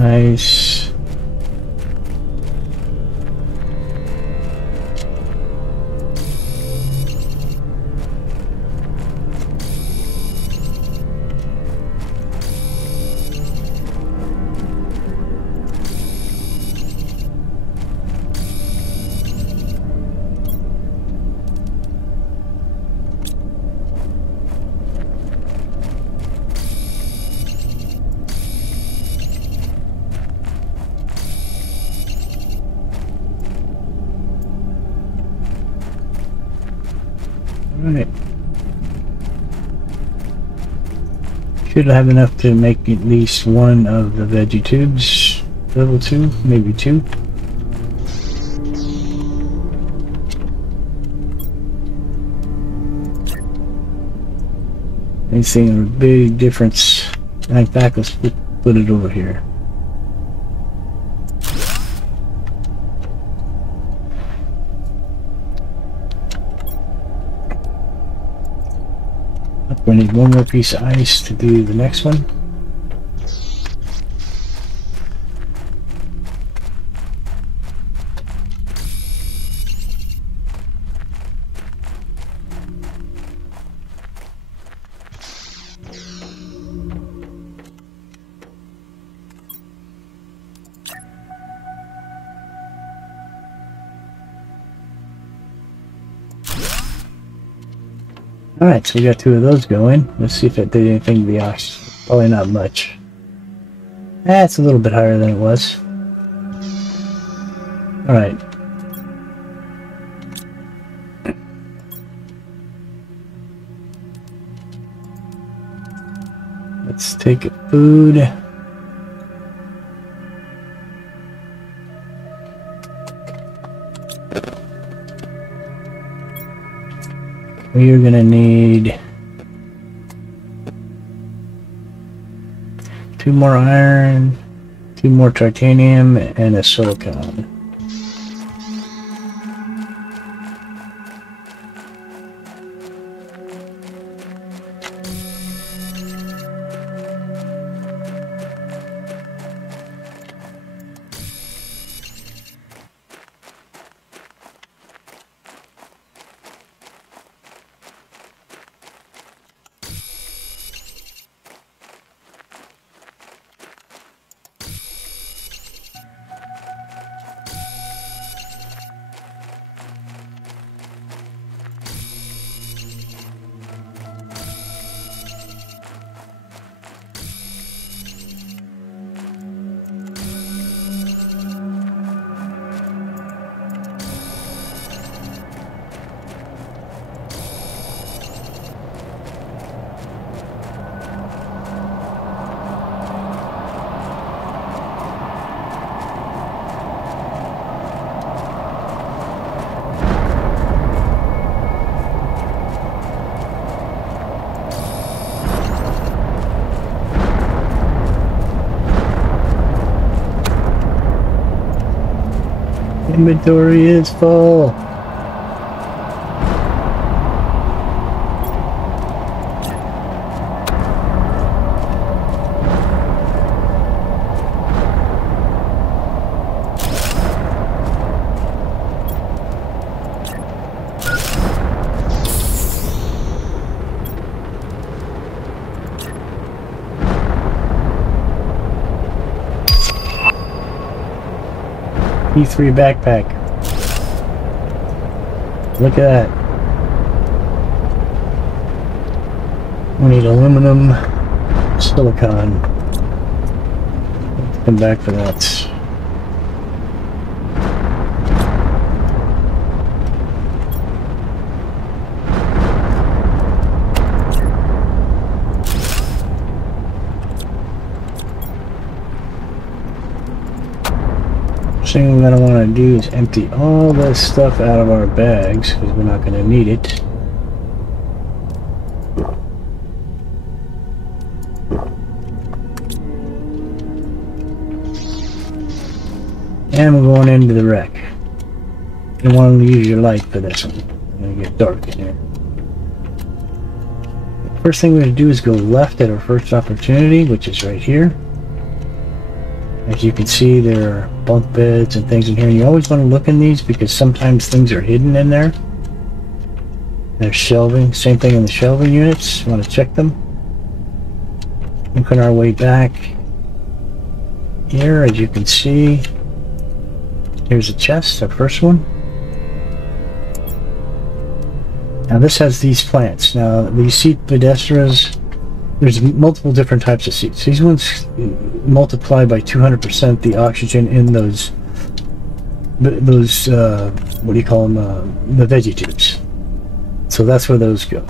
ice, Alright. Should have enough to make at least one of the Veggie Tubes. Level 2, maybe 2. Ain't seeing a big difference. In fact, let's put it over here. We need one more piece of ice to do the next one. Alright, so we got 2 of those going. Let's see if it did anything to the oxygen. Probably not much. It's a little bit higher than it was. Alright. Let's take a food. We are going to need 2 more iron, 2 more titanium, and a silicon. Inventory is full. E3 backpack. Look at that. We need aluminum, silicon. Let's come back for that. First thing we're going to want to do is empty all this stuff out of our bags because we're not going to need it. And we're going into the wreck. You don't want to use your light for this one. It's going to get dark in here. The first thing we're going to do is go left at our first opportunity, which is right here. As you can see, there are bunk beds and things in here. You always want to look in these because sometimes things are hidden in there. There's shelving. Same thing in the shelving units. You want to check them. Looking our way back here, as you can see, here's a chest, our first one. Now this has these plants. Now these seed pedestras, there's multiple different types of seeds. These ones multiply by 200% the oxygen in those what do you call them, the veggie tubes. So that's where those go.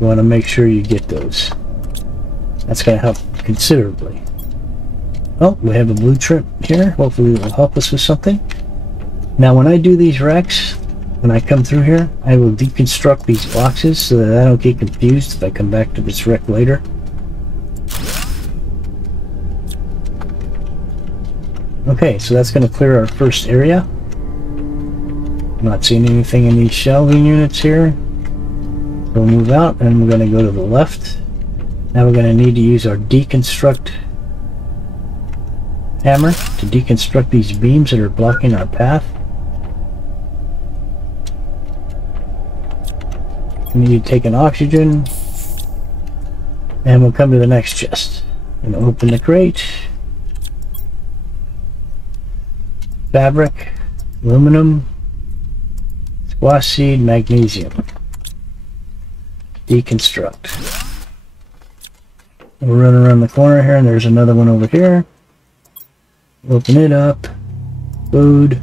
You want to make sure you get those. That's going to help considerably. Oh, we have a blue trip here. Hopefully it will help us with something. Now when I do these wrecks, when I come through here, I will deconstruct these boxes so that I don't get confused if I come back to this wreck later. Okay, so that's going to clear our first area. I'm not seeing anything in these shelving units here. We'll move out and we're going to go to the left. Now we're going to need to use our deconstruct hammer to deconstruct these beams that are blocking our path. We need to take an oxygen and we'll come to the next chest and open the crate. Fabric, aluminum, squash seed, magnesium. Deconstruct. We'll run around the corner here and there's another one over here. Open it up. Food,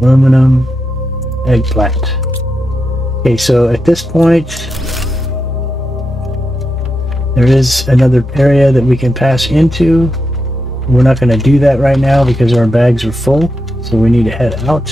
aluminum, eggplant. Okay, so at this point, There is another area that we can pass into. We're not going to do that right now because our bags are full, so we need to head out.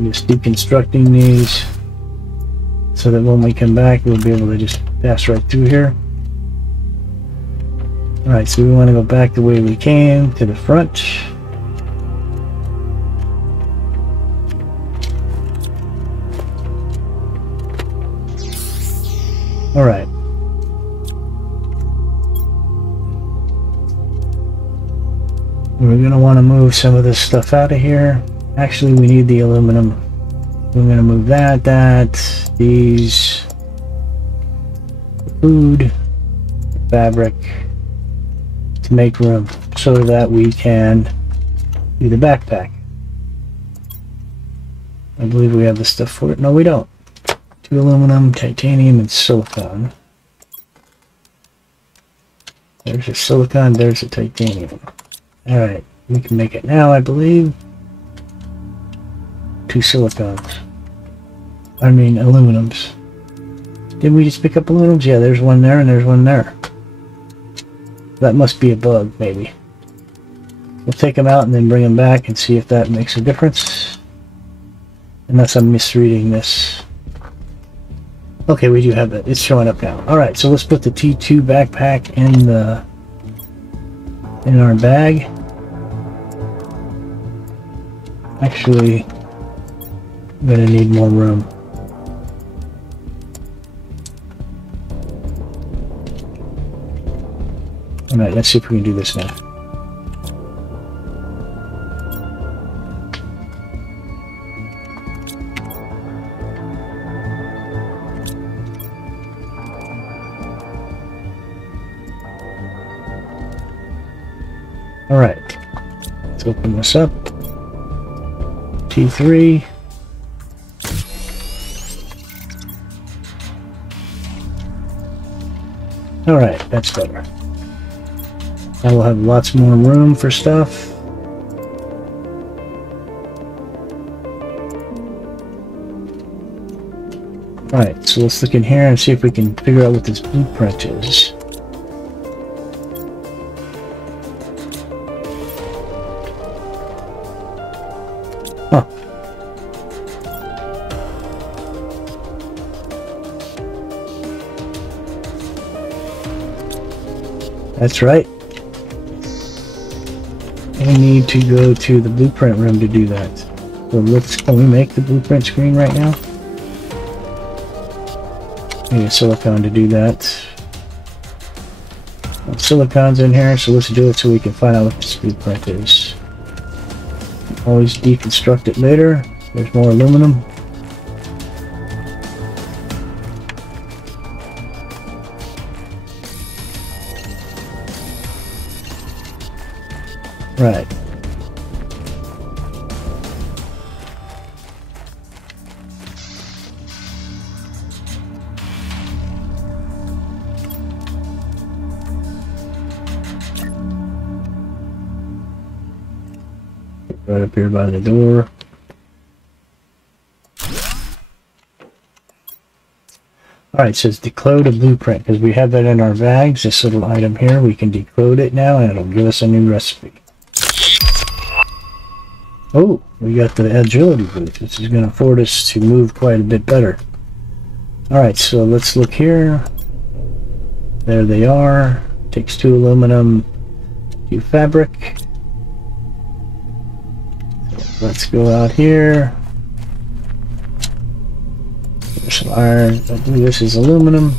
I'm just deconstructing these so that when we come back we'll be able to just pass right through here. Alright, so we want to go back the way we came to the front. Alright. We're going to want to move some of this stuff out of here. Actually, we need the aluminum. We're going to move these, food, fabric, to make room so that we can do the backpack. I believe we have the stuff for it. No, we don't. 2 aluminum, titanium, and silicon. There's a silicon, there's a titanium. Alright, we can make it now, I believe. 2 silicons. I mean, aluminums. Didn't we just pick up aluminums? Yeah, there's one there and there's one there. That must be a bug, maybe. We'll take them out and then bring them back and see if that makes a difference. Unless I'm misreading this. Okay, we do have it. It's showing up now. Alright, so let's put the T2 backpack in our bag. Actually, I'm going to need more room. Alright, let's see if we can do this now. Alright, let's open this up. T3. Alright, that's better. Now we'll have lots more room for stuff. Alright, so let's look in here and see if we can figure out what this blueprint is. Huh. That's right. We need to go to the blueprint room to do that. So can we make the blueprint screen right now? Need a silicon to do that. Well, silicon's in here, so let's do it so we can find out what this blueprint is. Always deconstruct it later. There's more aluminum. Right. Right up here by the door. Alright, it says decode a blueprint, because we have that in our bags, this little item here. We can decode it now and it'll give us a new recipe. Oh, we got the agility boost. This is going to afford us to move quite a bit better. Alright, so let's look here. There they are. Takes 2 aluminum, 2 fabric. Let's go out here. There's some iron. I believe this is aluminum.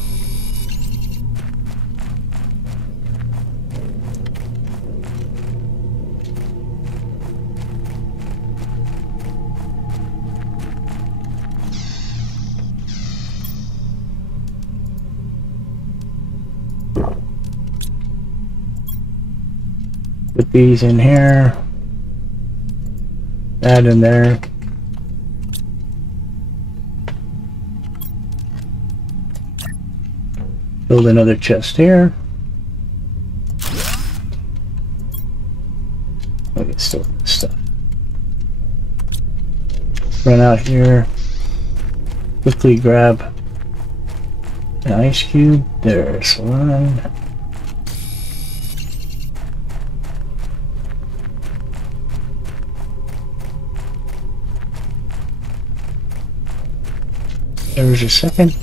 Put these in here. That in there. Build another chest here. Look at still stuff. Run out here. Quickly grab an ice cube. There's one. There's a second.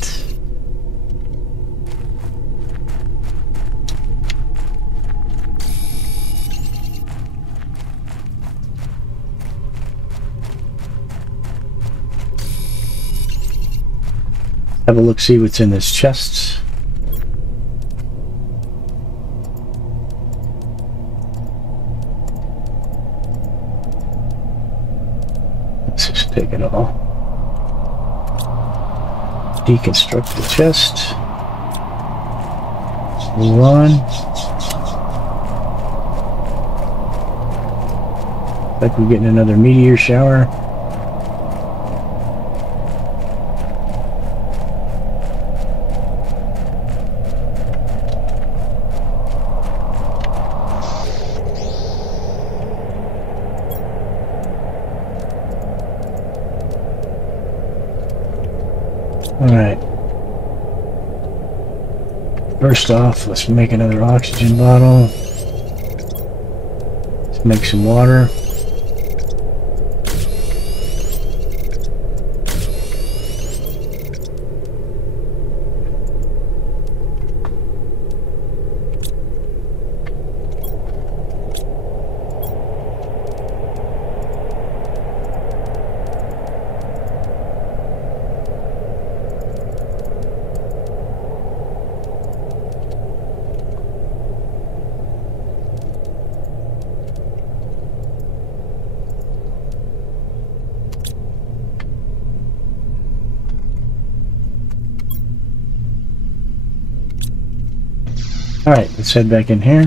Have a look, see what's in this chest. Let's just take it all. Deconstruct the chest. Let's move on. Like we're getting another meteor shower. Alright. First off, let's make another oxygen bottle. Let's make some water. Alright, let's head back in here.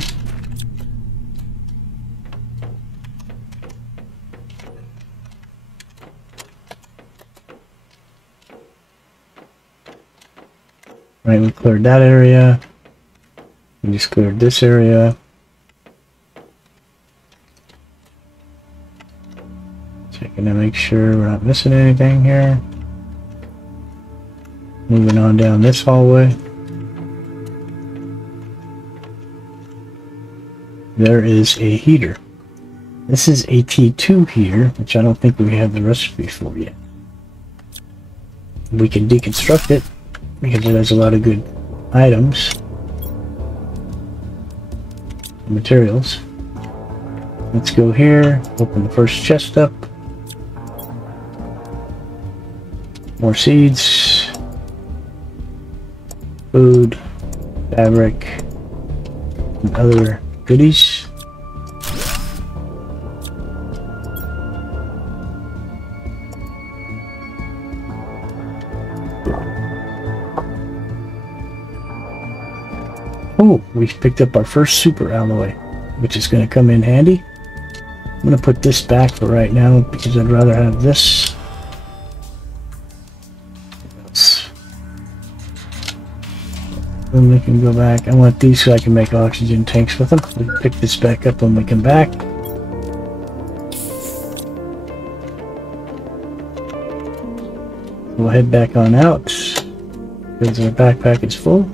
Right, we cleared that area. We just cleared this area. Checking to make sure we're not missing anything here. Moving on down this hallway. There is a heater. This is a T2 heater, which I don't think we have the recipe for yet. We can deconstruct it because it has a lot of good items, materials. Let's go here, open the first chest up. More seeds, food, fabric, and other goodies. Oh, we picked up our first super alloy, which is going to come in handy. I'm going to put this back for right now because I'd rather have this. Then we can go back. I want these so I can make oxygen tanks with them. We'll pick this back up when we come back. We'll head back on out because our backpack is full.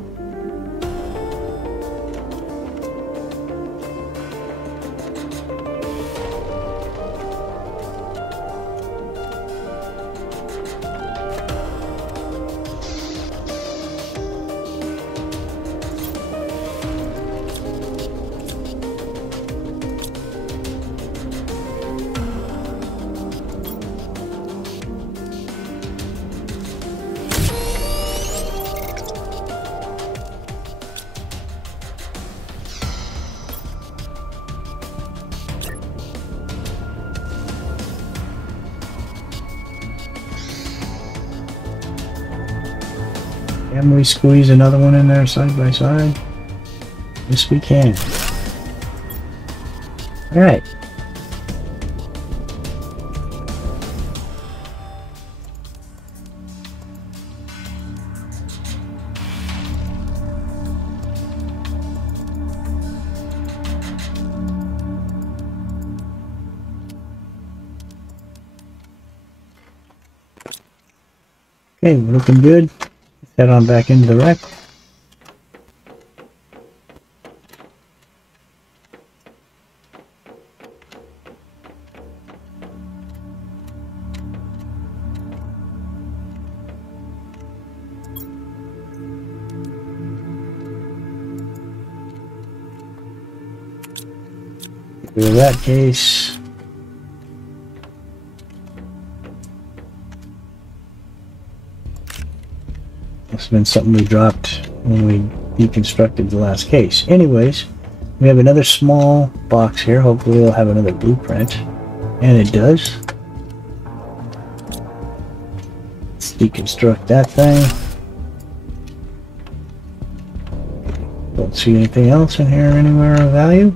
Can we squeeze another one in there side by side? Yes, we can. Alright. Okay, we're looking good. Head on back into the wreck. Get rid of that case. Must have been something we dropped when we deconstructed the last case. Anyways, we have another small box here. Hopefully it'll have another blueprint. And it does. Let's deconstruct that thing. Don't see anything else in here anywhere of value.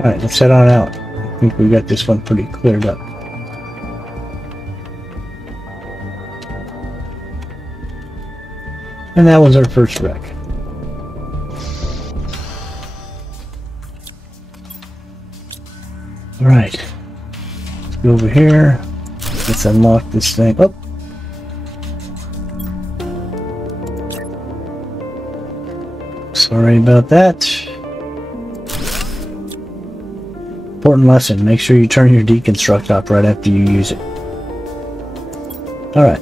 Alright, let's head on out. I think we got this one pretty cleared up. And that was our first wreck. Alright. Let's go over here. Let's unlock this thing. Oh! Sorry about that. Important lesson, make sure you turn your deconstruct off right after you use it. Alright.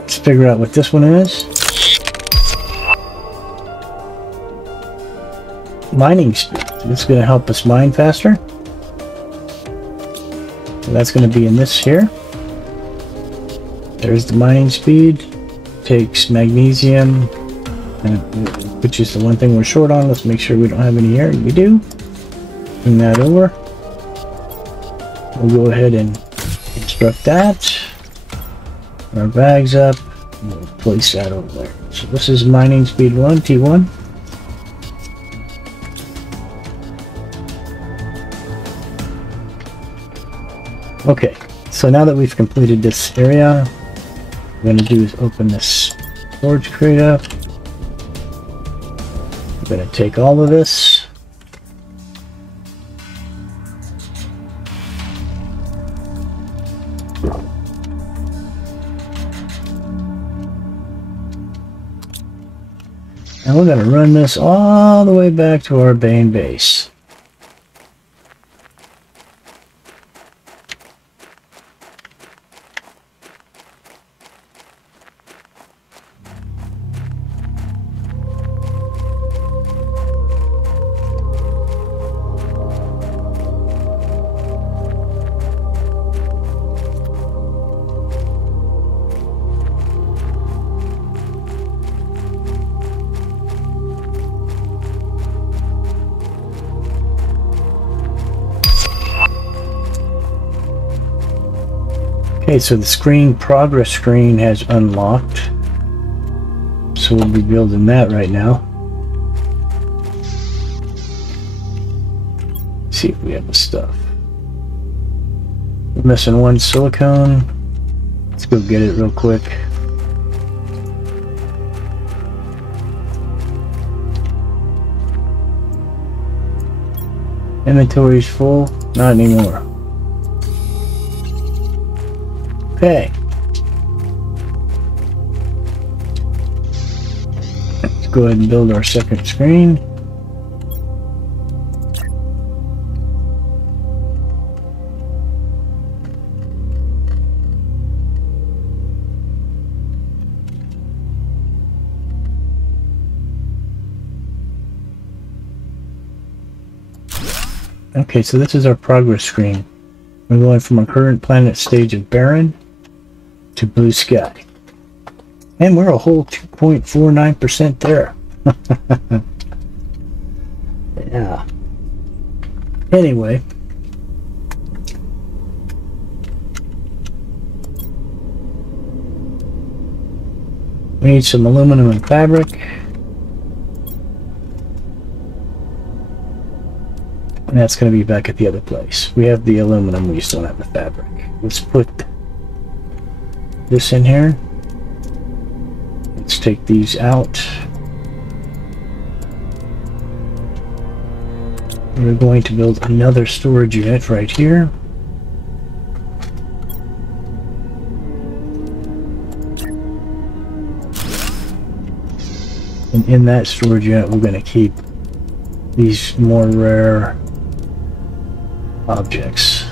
Let's figure out what this one is. Mining speed. This is going to help us mine faster. So that's going to be in this here. There's the mining speed. Takes magnesium, which is the one thing we're short on. Let's make sure we don't have any here. We do. Bring that over. We'll go ahead and construct that. Our bags up. And we'll place that over there. So this is mining speed 1, T1. Okay, so now that we've completed this area, what we're going to do is open this storage crate up. We're going to take all of this. And we're going to run this all the way back to our main base. Okay, so the progress screen has unlocked. So we'll be building that right now. Let's see if we have the stuff. We're missing one silicone. Let's go get it real quick. Inventory's full. Not anymore. Okay. Let's go ahead and build our second screen. Okay, so this is our progress screen. We're going from our current planet stage of barren to blue sky. And we're a whole 2.49% there. Yeah. Anyway. We need some aluminum and fabric. And that's going to be back at the other place. We have the aluminum, we just don't have the fabric. Let's put this in here. Let's take these out. we're going to build another storage unit right here. And in that storage unit, we're going to keep these more rare objects.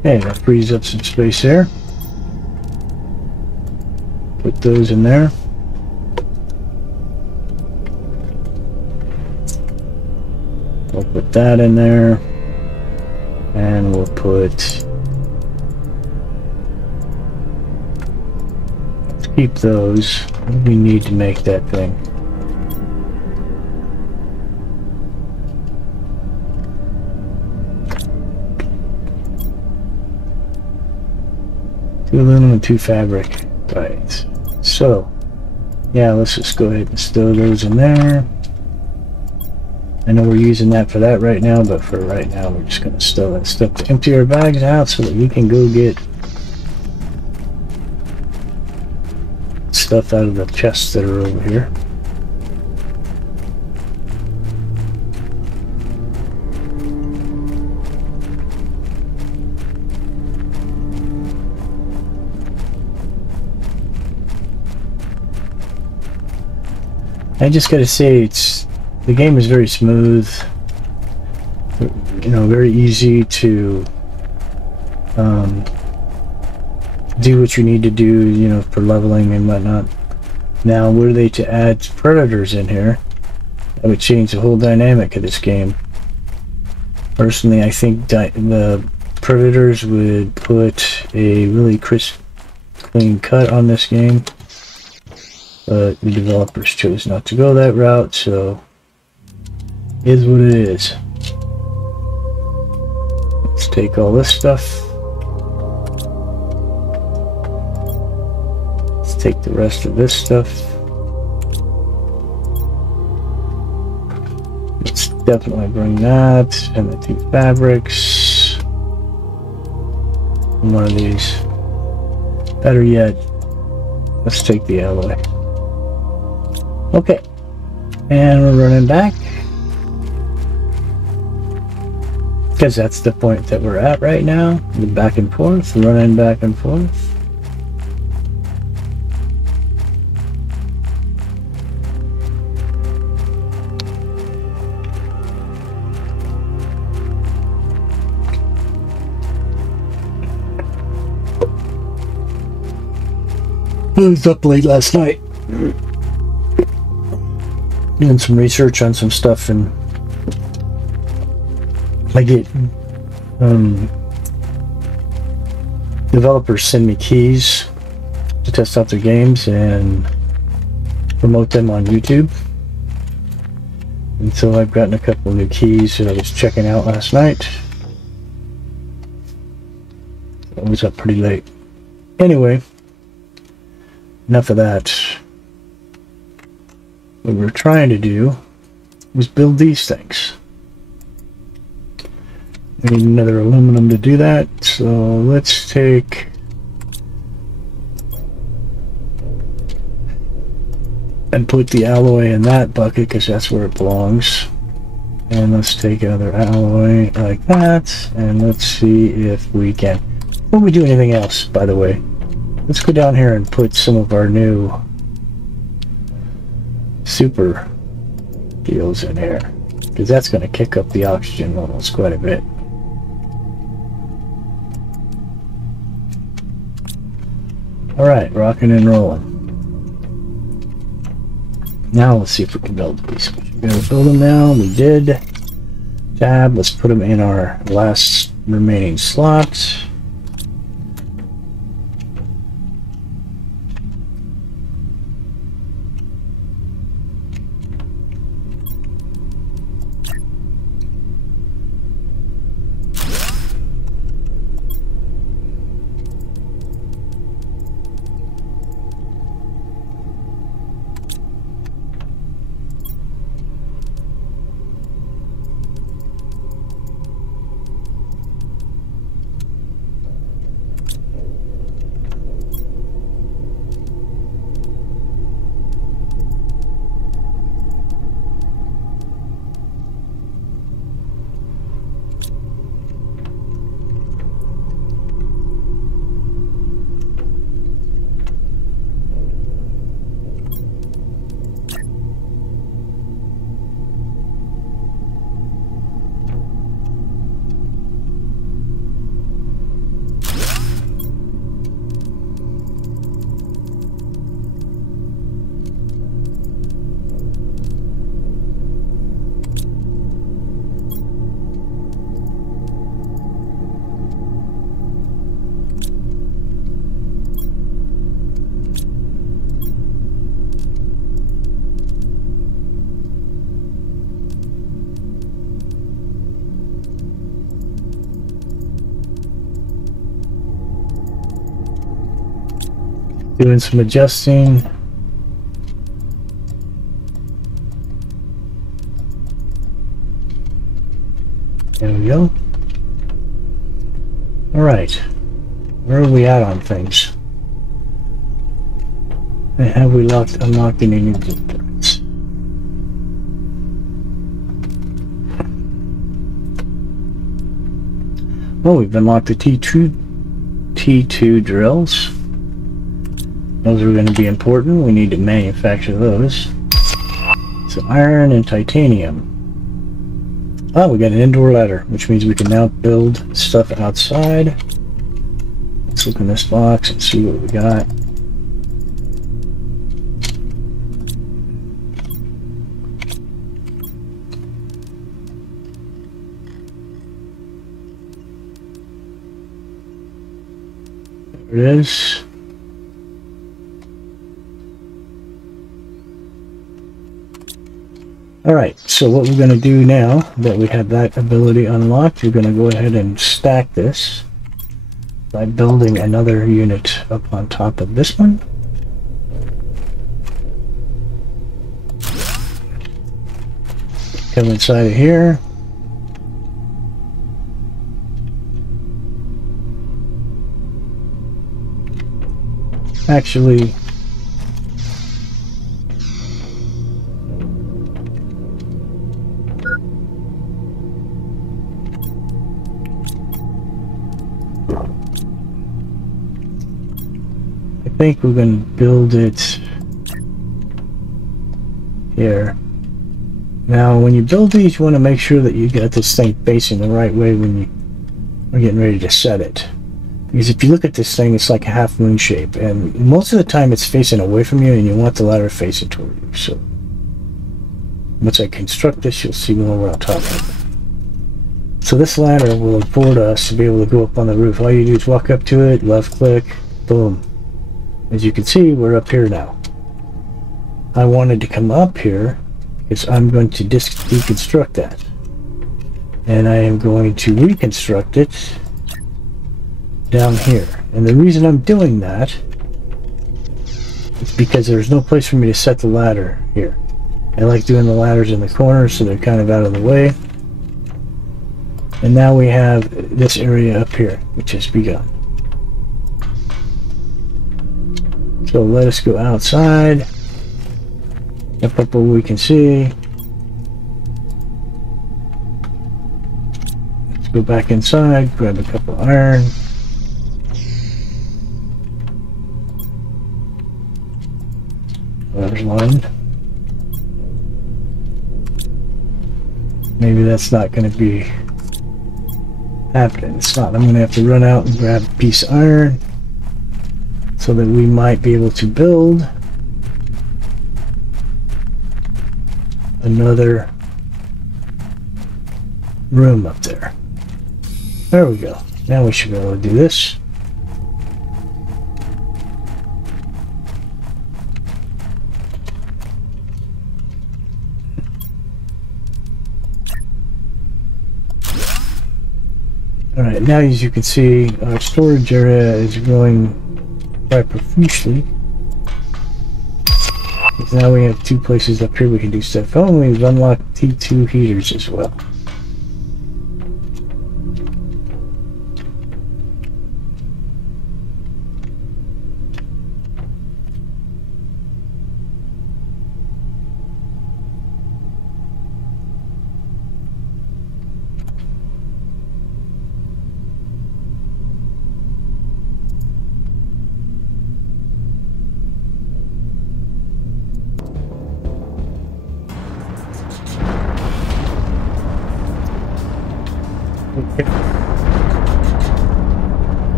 Okay, that frees up some space there. Put those in there. We'll put that in there. And we'll put... let's keep those. What do we need to make that thing? Two aluminum and 2 fabric. Right. So, yeah, let's just go ahead and stow those in there. I know we're using that for that right now, but for right now, we're just going to stow that stuff to empty our bags out so that we can go get stuff out of the chests that are over here. I just gotta say, the game is very smooth, you know, very easy to do what you need to do, you know, for leveling and whatnot. Now, were they to add predators in here, that would change the whole dynamic of this game. Personally, I think the predators would put a really crisp, clean cut on this game. But the developers chose not to go that route, so it is what it is. Let's take all this stuff. Let's take the rest of this stuff. Let's definitely bring that and the 2 fabrics. And one of these. Better yet, let's take the alloy. Okay, and we're running back because that's the point that we're at right now. We're back and forth, running back and forth. I was up late last night doing some research on some stuff, and I get developers send me keys to test out their games and promote them on YouTube. And so I've gotten a couple new keys that I was checking out last night. I was up pretty late. Anyway, enough of that. What we're trying to do is build these things. We need another aluminum to do that, so let's take and put the alloy in that bucket because that's where it belongs. And let's take another alloy like that, and let's see if we can. Before we do anything else, by the way, let's go down here and put some of our new super deals in here, because that's going to kick up the oxygen levels quite a bit. Alright, rocking and rolling. Now let's see if we can build these. We're going to build them now. We did. Tab, let's put them in our last remaining slot. Doing some adjusting. There we go. Alright. Where are we at on things? And have we unlocked any new blueprints? Well, we've unlocked the T2 drills. Those are going to be important. We need to manufacture those. So iron and titanium. Oh, we got an indoor ladder, which means we can now build stuff outside. Let's look in this box and see what we got. There it is. Alright, so what we're going to do now that we have that ability unlocked, we're going to go ahead and stack this by building another unit up on top of this one. Come inside of here. Actually, I think we're going to build it here. Now, when you build these, you want to make sure that you got this thing facing the right way when you are getting ready to set it. Because if you look at this thing, it's like a half moon shape, and most of the time it's facing away from you, and you want the ladder facing toward you. So once I construct this, you'll see more what I'm talking about. So this ladder will afford us to be able to go up on the roof. All you do is walk up to it, left click, boom. As you can see, we're up here now. I wanted to come up here because I'm going to deconstruct that, and I am going to reconstruct it down here. And the reason I'm doing that is because there's no place for me to set the ladder here. I like doing the ladders in the corners so they're kind of out of the way. And now we have this area up here, which has begun. So let us go outside, up where we can see. Let's go back inside, grab a couple of iron. There's one. Maybe that's not going to be happening. It's not. I'm going to have to run out and grab a piece of iron so that we might be able to build another room up there. There we go. Now we should be able to do this. Alright, now as you can see, our storage area is growing quite profusely. Because now we have two places up here we can do stuff. Oh, and we've unlocked T2 heaters as well.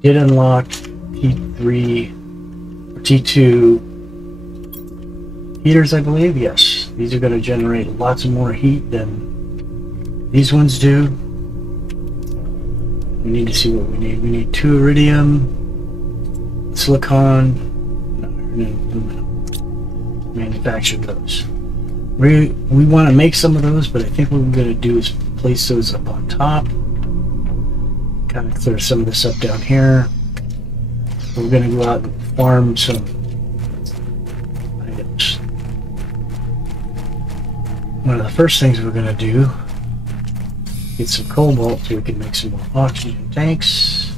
Did unlock T3 or T2 heaters, I believe. Yes, these are going to generate lots of more heat than these ones do. We need to see what we need. We need 2 iridium, silicon, and iron and aluminum. manufacture those. We want to make some of those, but I think what we're going to do is place those up on top. Kind of clear some of this up down here. We're going to go out and farm some items. One of the first things we're going to do, get some cobalt so we can make some more oxygen tanks.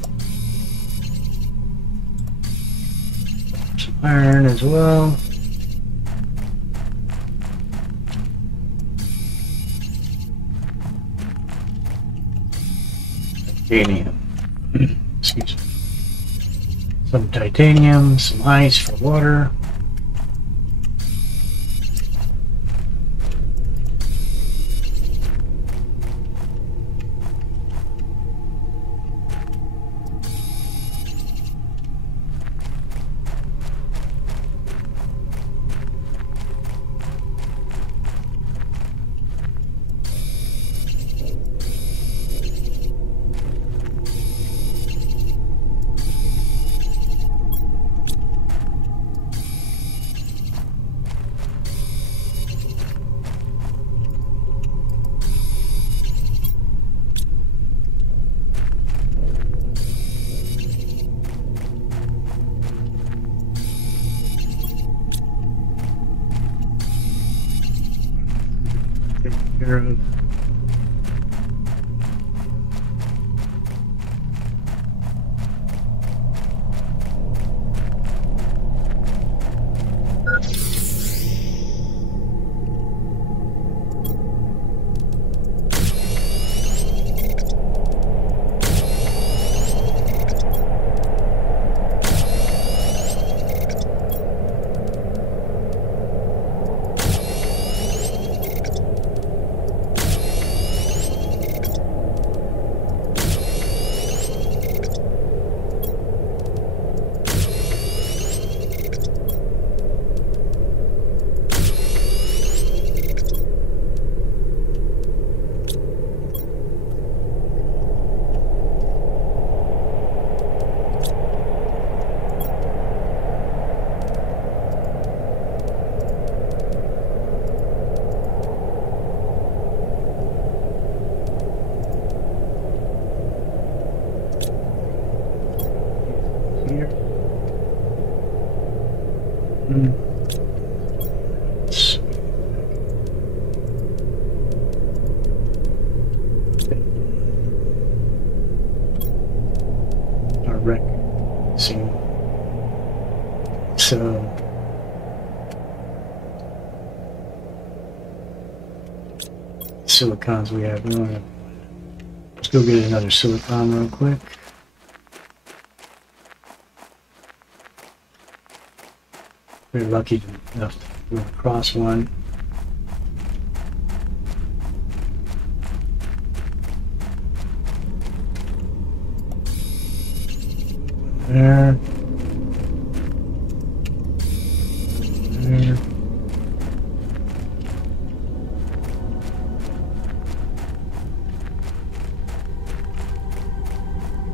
Some iron as well. Titanium. Excuse me. Some titanium, some ice for water. Take care of. Our wreck scene. So silicons we have. Let's go get another silicon real quick. We're lucky enough to go across one. There. There.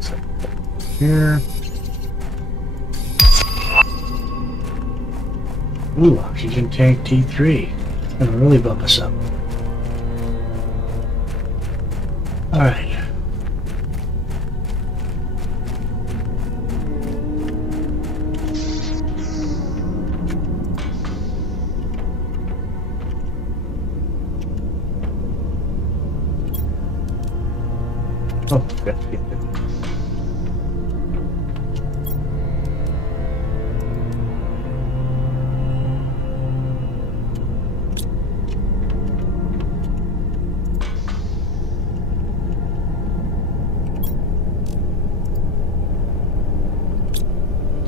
So, here. Ooh, oxygen tank T3. It's gonna really bump us up. Alright. Oh, got to get there.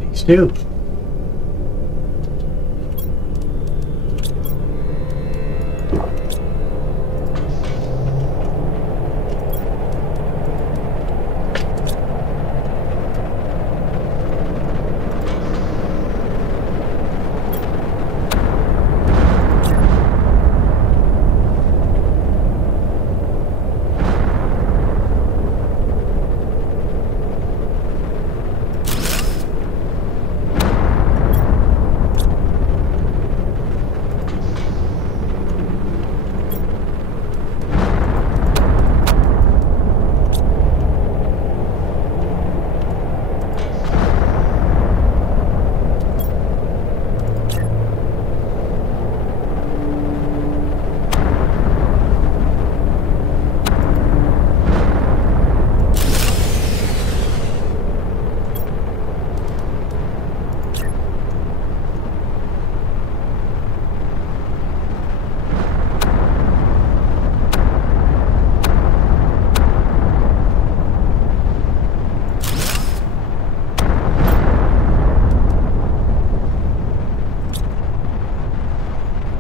These two.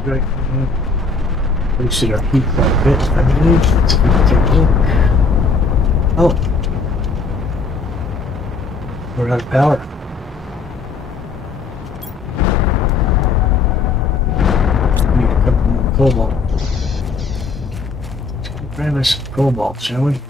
right now. Boosted our heat quite a bit, I believe. Let's take a look. Oh! We're out of power. Need a couple more cobalt. Let's go grab us some cobalt, shall we?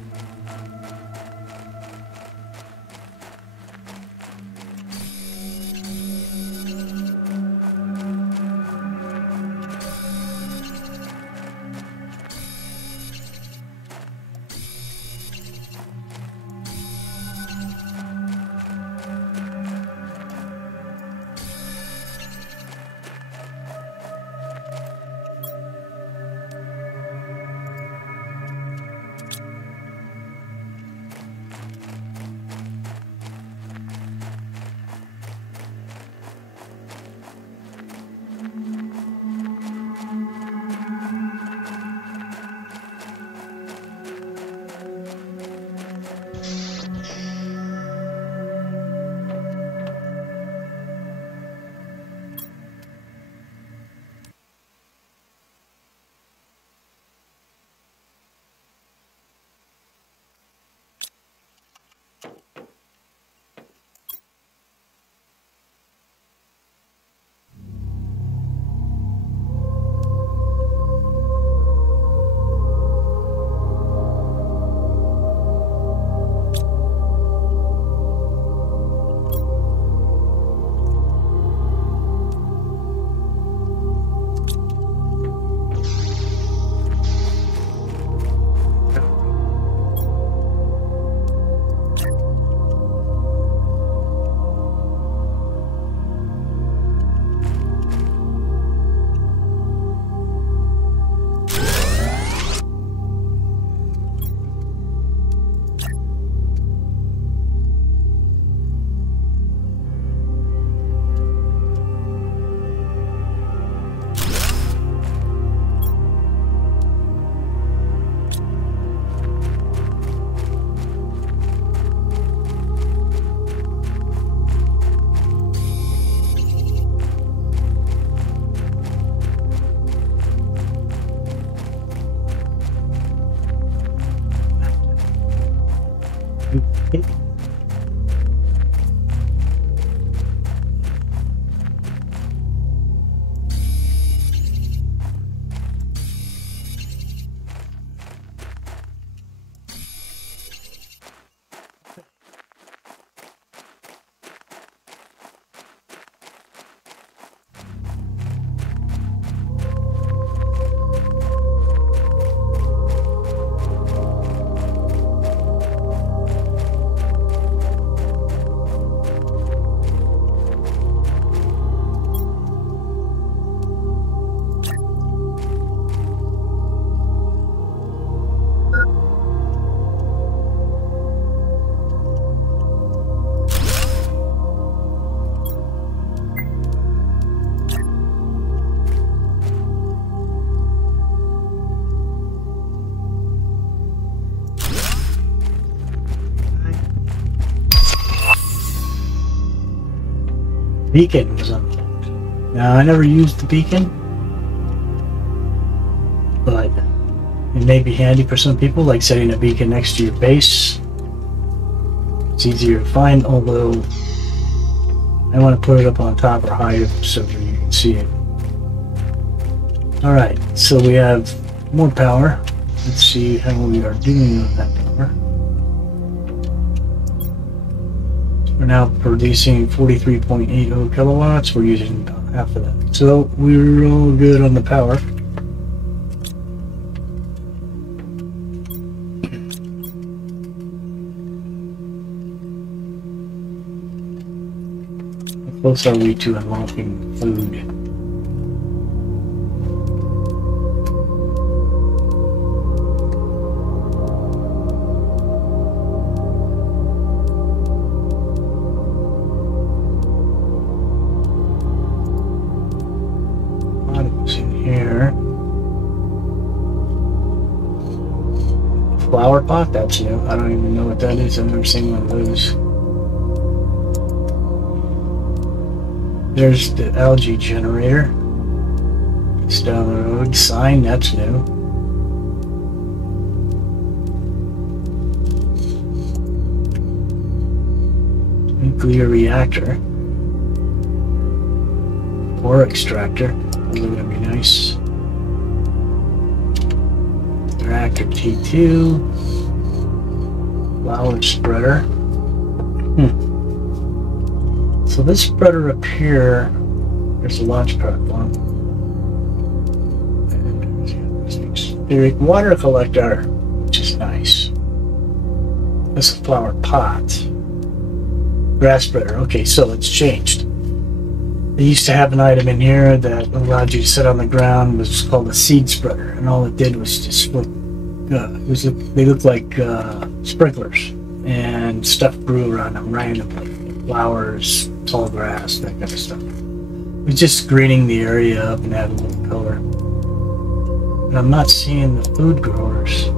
Beacon was unlocked. Now, I never used the beacon, but it may be handy for some people, like setting a beacon next to your base. It's easier to find, although I want to put it up on top or higher so you can see it. Alright, so we have more power. Let's see how we are doing with that power. We're now producing 43.80 kilowatts. We're using about half of that. So we're all good on the power. How close are we to unlocking food? Flower pot? That's new. I don't even know what that is. I've never seen one of those. There's the algae generator. tracks down the road. Sign, that's new. Nuclear reactor. Ore extractor. Those are gonna be nice. Reactor T2. Flower spreader. So this spreader up here, there's a launch platform. And there's an atmospheric water collector, which is nice. This is a flower pot. Grass spreader. Okay, so it's changed. They used to have an item in here that allowed you to sit on the ground, which was called a seed spreader, and all it did was just flip. They looked like sprinklers, and stuff grew around them randomly. Flowers, tall grass, that kind of stuff. It was just greening the area up and adding a little color. And I'm not seeing the food growers.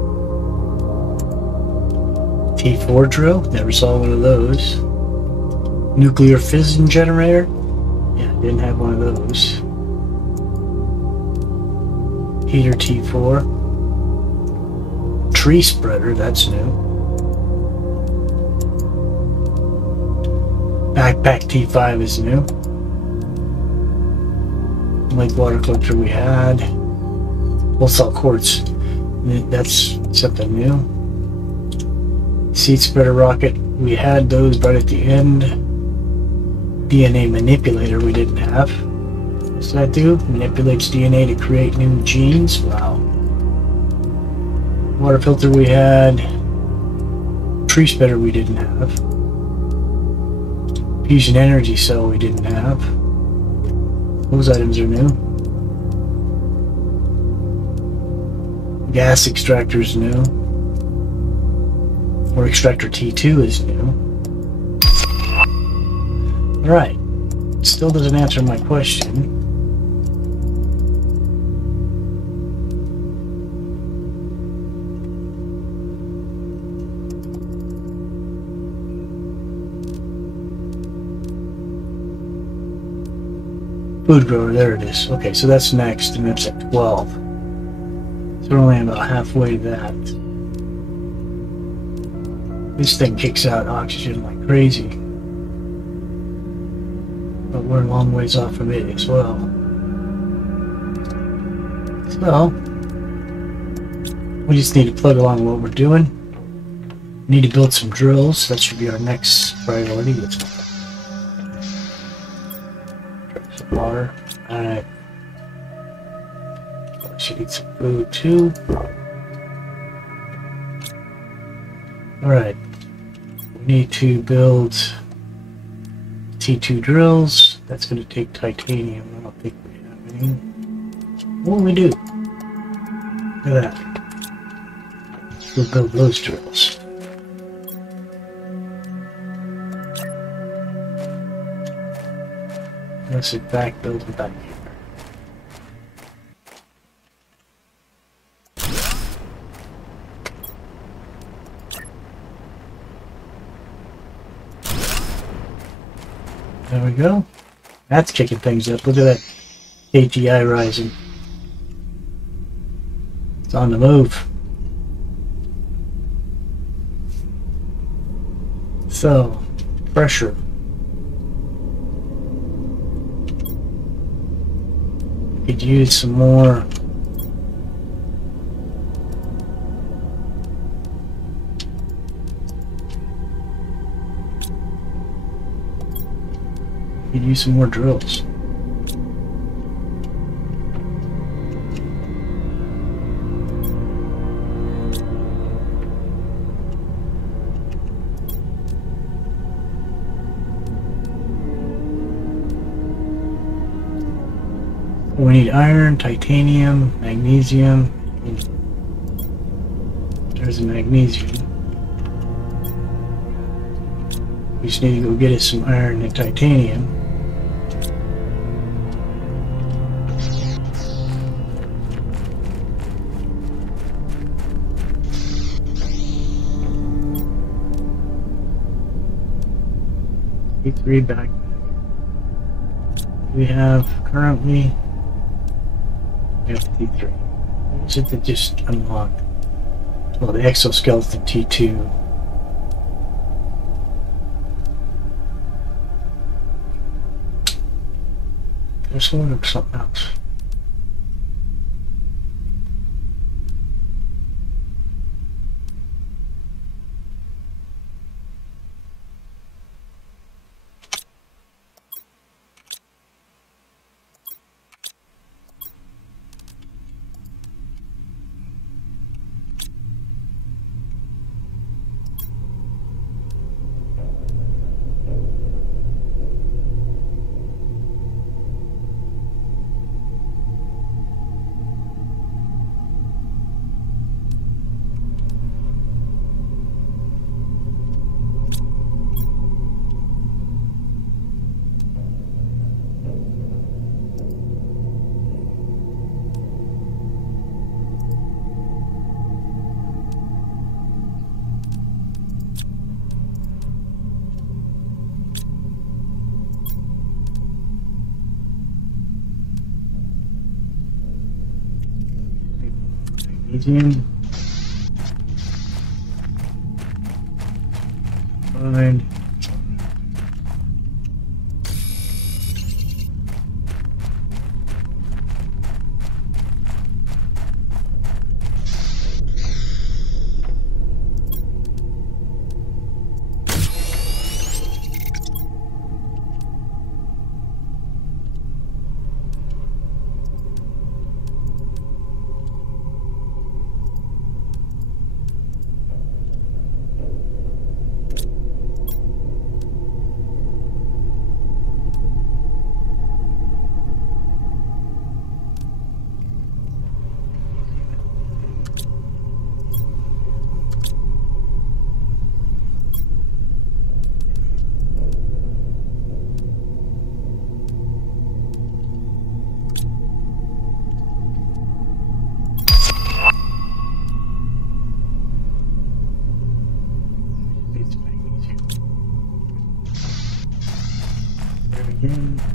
T4 drill, never saw one of those. Nuclear fission generator, yeah, didn't have one of those. Heater T4. Tree spreader, that's new. Backpack T5 is new. Lake water collector we had. Pulsar quartz, that's something new. Seed spreader rocket, we had those right at the end. DNA manipulator we didn't have. What's that do? Manipulates DNA to create new genes. Wow. Water filter we had. Tree spreader we didn't have. Fusion energy cell we didn't have. Those items are new. Gas extractor is new. Or extractor T2 is new. Alright. Still doesn't answer my question. Food grower, there it is. Okay, so that's next, and that's at 12. So we're only about halfway to that. This thing kicks out oxygen like crazy. But we're a long ways off from it as well. So, we just need to plug along what we're doing. We need to build some drills. That should be our next priority. Let's go. Some water. Alright. Should eat some food too. Alright. We need to build T2 drills. That's going to take titanium. I don't think we have any. What we do? Look at that. We'll build those drills. Let's in fact build them back here. There we go. That's kicking things up. Look at that KGI rising. It's on the move. So, pressure. Could use some more drills. We need iron, titanium, magnesium. There's a magnesium. We just need to go get us some iron and titanium. Three backpack. We have currently T3. What is it that just unlocked? Well, the exoskeleton T2. This one or something else? Magnesium. Fine.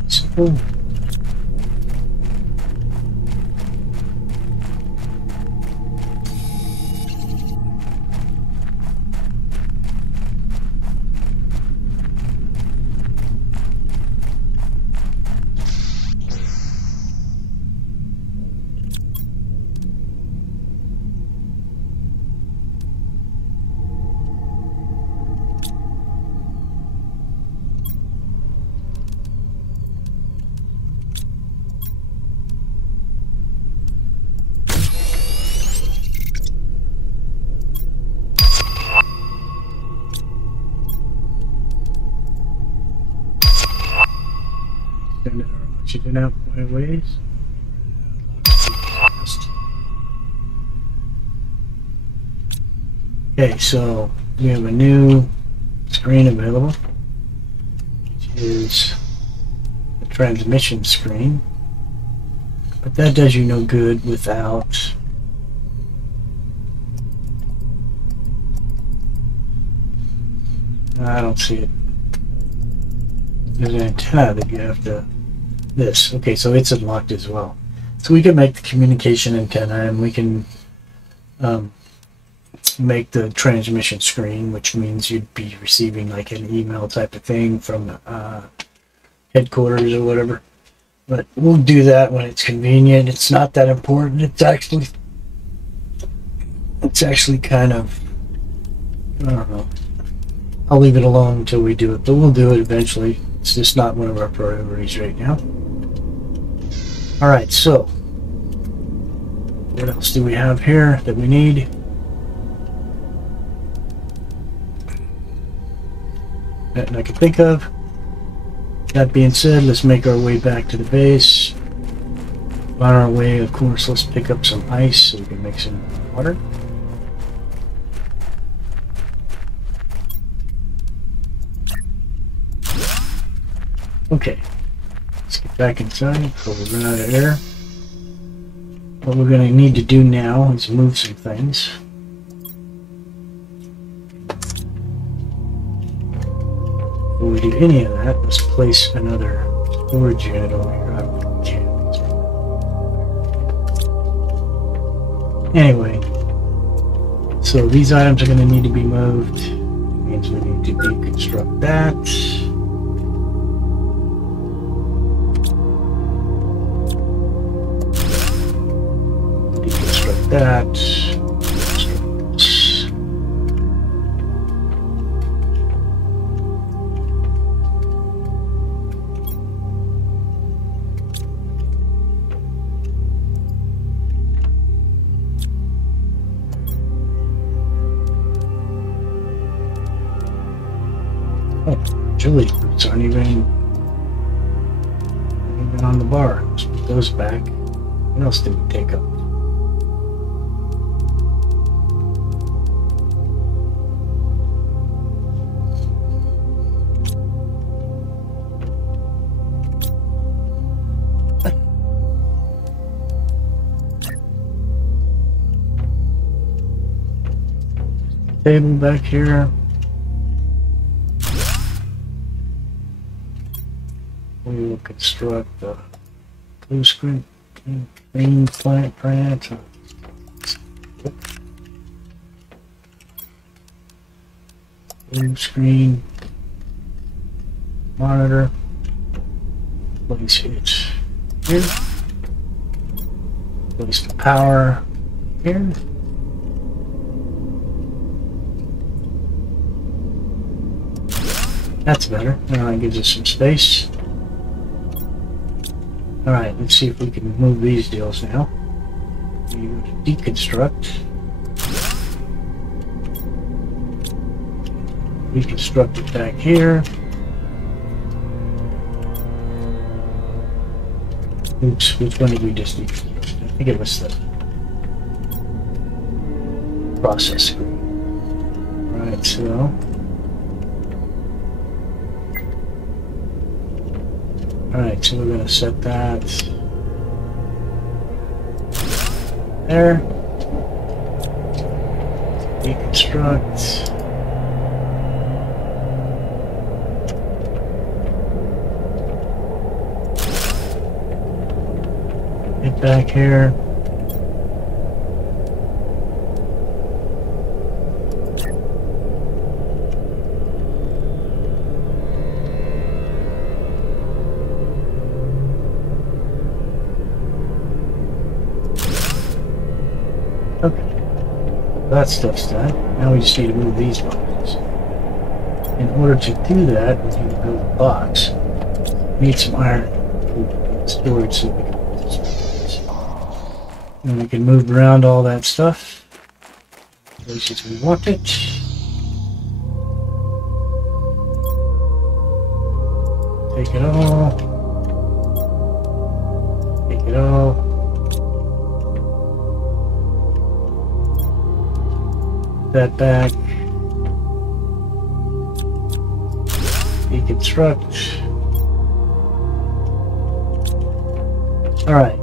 Simple. Extended our oxygen out quite a ways. Okay, so we have a new screen available, which is the transmission screen, but that does you no good without I don't see it. There's an antenna that you have to this. Okay, so it's unlocked as well. So we can make the communication antenna, and we can make the transmission screen, which means you'd be receiving like an email type of thing from headquarters or whatever. But we'll do that when it's convenient. It's not that important. It's actually kind of, I don't know. I'll leave it alone until we do it, but we'll do it eventually. It's just not one of our priorities right now. Alright, so what else do we have here that we need? Nothing I can think of. That being said, let's make our way back to the base. On our way, of course, let's pick up some ice so we can make some water. Okay, let's get back inside before we run out of air. What we're going to need to do now is move some things. Before we do any of that, let's place another storage unit over here. Anyway, so these items are going to need to be moved. Means we need to deconstruct that. Deconstruct that. Deconstruct this. Oh, Julie roots aren't even on the bar. Let's put those back. What else did we take up? Table back here. We will construct the blue screen, green plant. Blue screen monitor. Place it here. Place the power here. That's better. Now it gives us some space. Alright, let's see if we can move these deals now. Deconstruct. Reconstruct it back here. Oops, which one did we just deconstruct? I think it was the process screen. Alright, so alright, so we're going to set that there. Deconstruct. Get back here. Okay, that stuff's done. Now we just need to move these boxes. In order to do that, we need to build a box. We need some iron storage so we can put this box. And we can move around all that stuff places we want it. Take it all. Take it all. That back. Deconstruct. All right.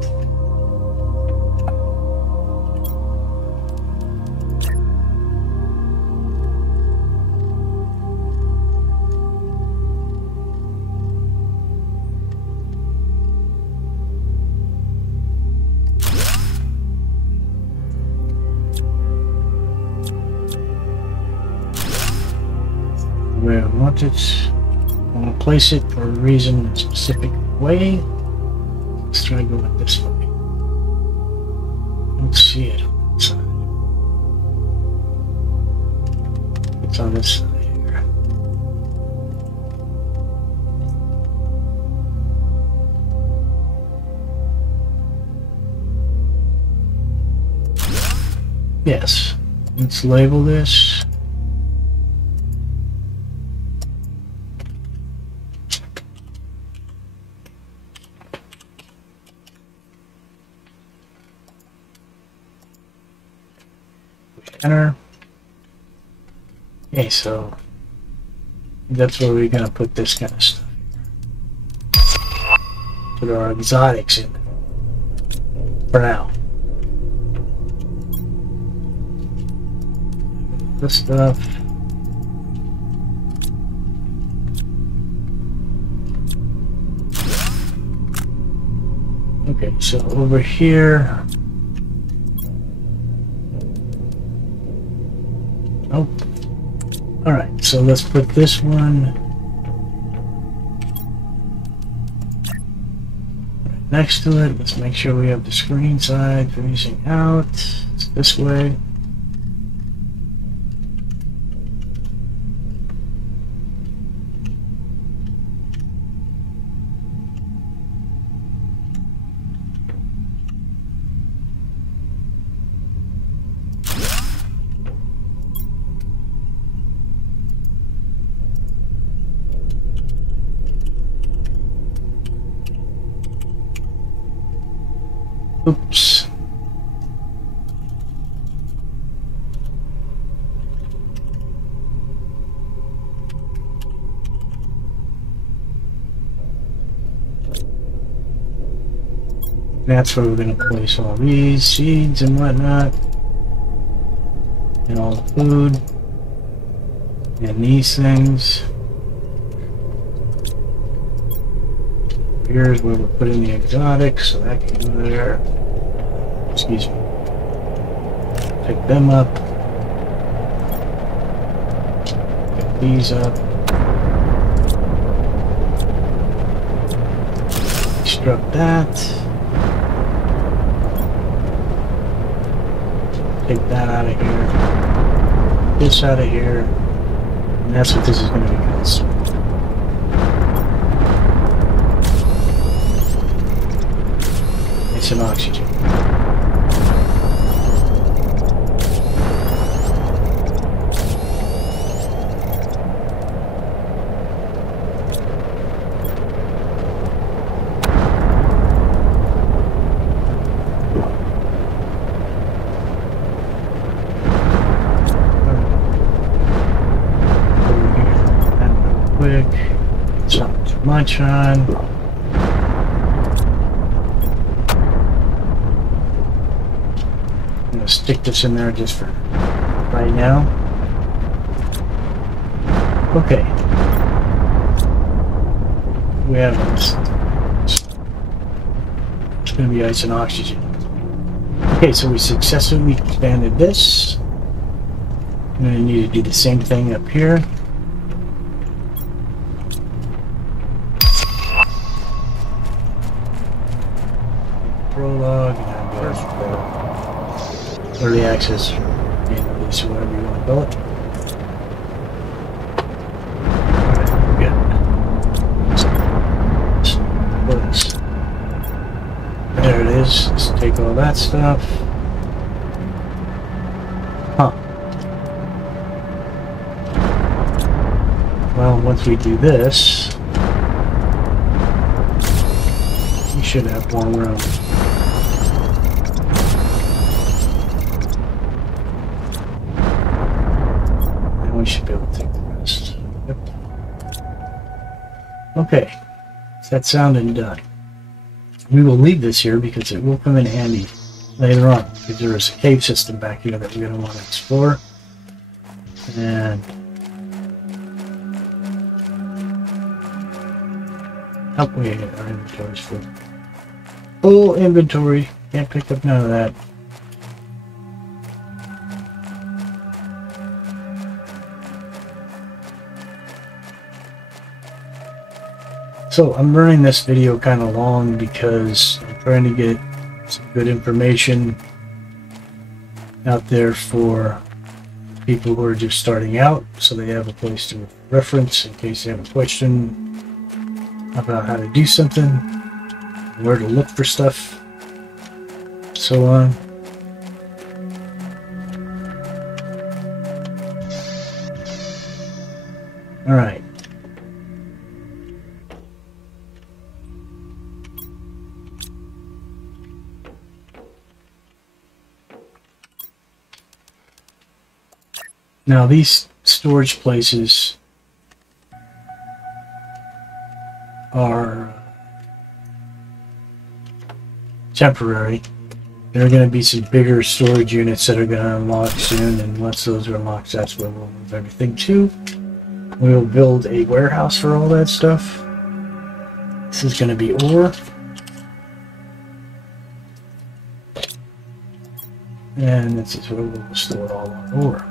Where I want it. I want to place it for a reason, a specific way. Let's try going this way. Don't see it on that side. It's on this side here. Yes. Let's label this. Enter. Okay, so that's where we're gonna put this kind of stuff. Put our exotics in for now. This stuff. Okay, so over here Nope. Alright, so let's put this one right next to it. Let's make sure we have the screen side facing out. It's this way. Oops. That's where we're going to place all these seeds and whatnot. And all the food. And these things. Here's where we're putting the exotics, so that can go there. Excuse me. Pick them up. Pick these up. Extract that. Take that out of here. This out of here. And that's what this is going to be called. Some oxygen. Quick, it's not too much on. Stick this in there just for right now. Okay. We have this. It's going to be ice and oxygen. Okay, so we successfully expanded this. I'm going to need to do the same thing up here. Prologue. Early access, release, or whatever you want to call it. Alright, there it is. Let's take all that stuff. Huh. Well, once we do this, we should have more room. We should be able to take the rest. Yep. Okay, that sounded done. We will leave this here because it will come in handy later on, because there is a cave system back here that we're going to want to explore. And oh, wait, our inventory's full. Full inventory. Can't pick up none of that. So I'm running this video kind of long because I'm trying to get some good information out there for people who are just starting out, so they have a place to reference in case they have a question about how to do something, where to look for stuff, so on. All right. Now these storage places are temporary. There are going to be some bigger storage units that are going to unlock soon, and once those are unlocked, that's where we'll move everything to. We will build a warehouse for all that stuff. This is going to be ore. And this is where we'll store all our ore.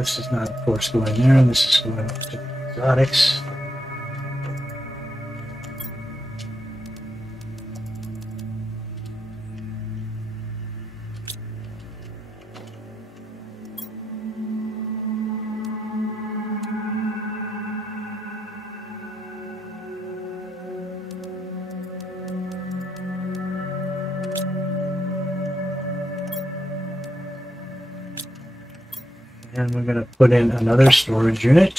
this is not, of course, going there, and this is going up to the exotics. And we're going to put in another storage unit.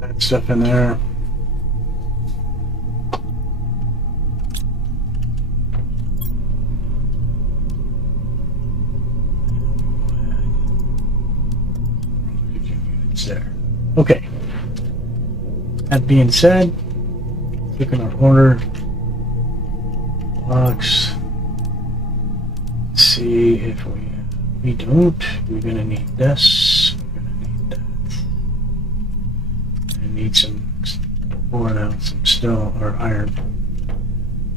That stuff in there. There. Okay. That being said, look in our order box. See if we don't. We're gonna need this. We're gonna need that. I need some ore now, some stone or iron.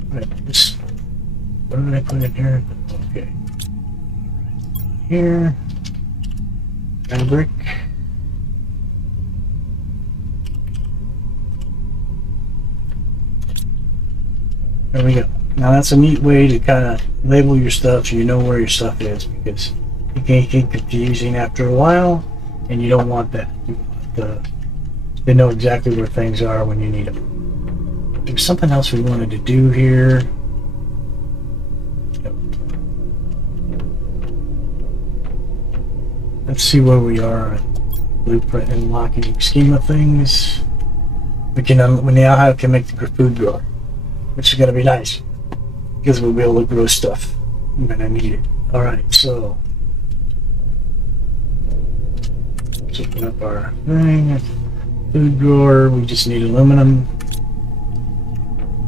Right. This. What did I put in here? Okay. Right here. Fabric. There we go. Now that's a neat way to kind of label your stuff so you know where your stuff is, because it can get confusing after a while, and you don't want that. You want to know exactly where things are when you need them. There's something else we wanted to do here. Let's see where we are in blueprint and locking scheme of things. We now can make the food grower, which is going to be nice because we'll be able to grow stuff when I need it. Alright, so let's open up our thing. Food grower, we just need aluminum.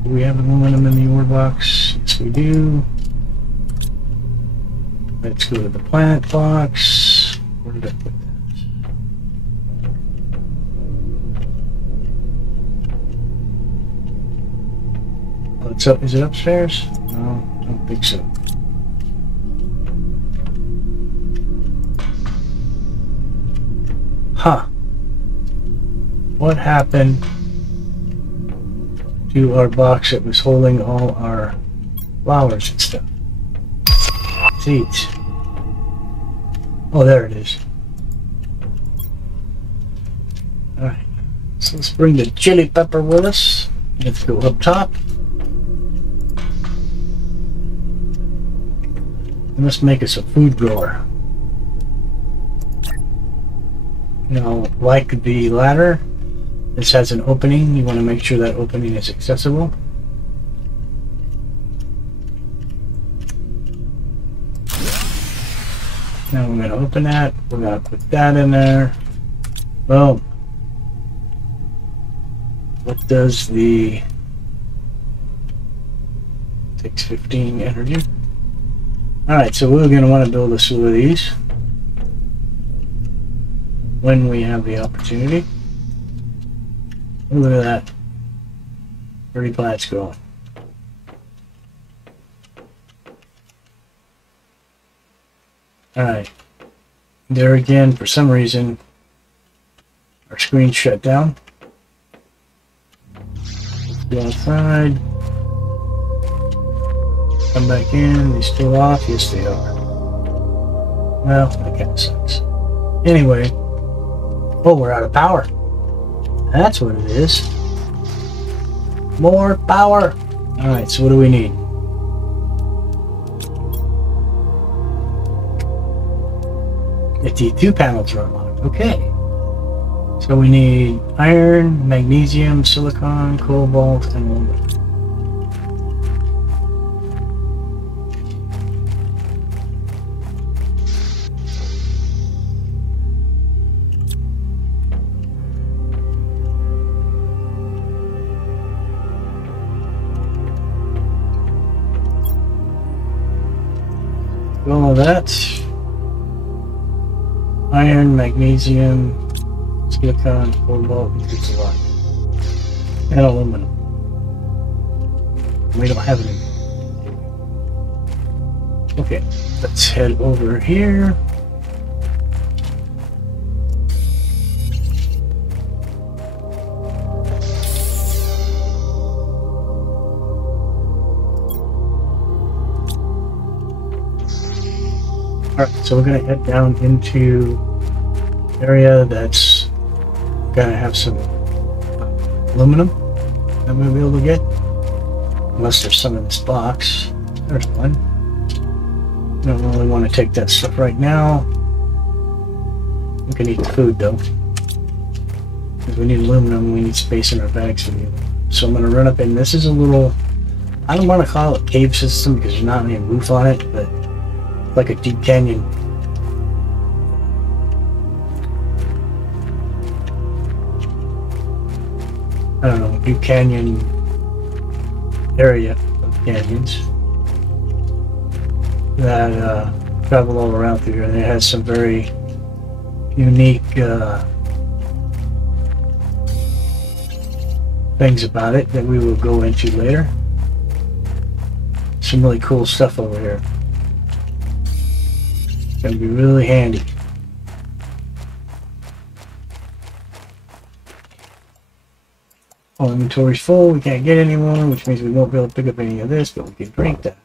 Do we have aluminum in the ore box? Yes, we do. Let's go to the plant box. Where did I put that? It's up. Is it upstairs? No, I don't think so. Huh. What happened to our box that was holding all our flowers and stuff? Seeds. Oh, there it is. Alright. So let's bring the chili pepper with us. Let's go up top. And let's make us a food grower. Now, like the ladder, this has an opening. You want to make sure that opening is accessible. Now we're going to open that. We're going to put that in there. Boom. What does the... Takes 15 energy. Alright, so we're going to want to build a slew of these when we have the opportunity. Look at that. 30 plants growing. Alright. There again, for some reason, our screen shut down. Let's go outside. Come back in. These still off? Yes, they are. Well, that kind of sucks. Anyway. Oh, we're out of power. That's what it is. More power. Alright, so what do we need? The two panels are unlocked. Okay. So we need iron, magnesium, silicon, cobalt, and aluminum. all of that. Iron, magnesium, silicon, cobalt, and aluminum. We don't have any. Okay, let's head over here. Alright, so we're going to head down into an area that's going to have some aluminum that we'll be able to get. Unless there's some in this box. There's one. Don't really want to take that stuff right now. We can eat the food though. Because we need aluminum, we need space in our bags to be able. So I'm going to run up in. This is a little, I don't want to call it a cave system because there's not any roof on it, but like a deep canyon. I don't know, deep canyon area of canyons that travel all around through here, and it has some very unique things about it that we will go into later. Some really cool stuff over here. It's going to be really handy. All inventory's full, we can't get any more, which means we won't be able to pick up any of this, but we can drink that.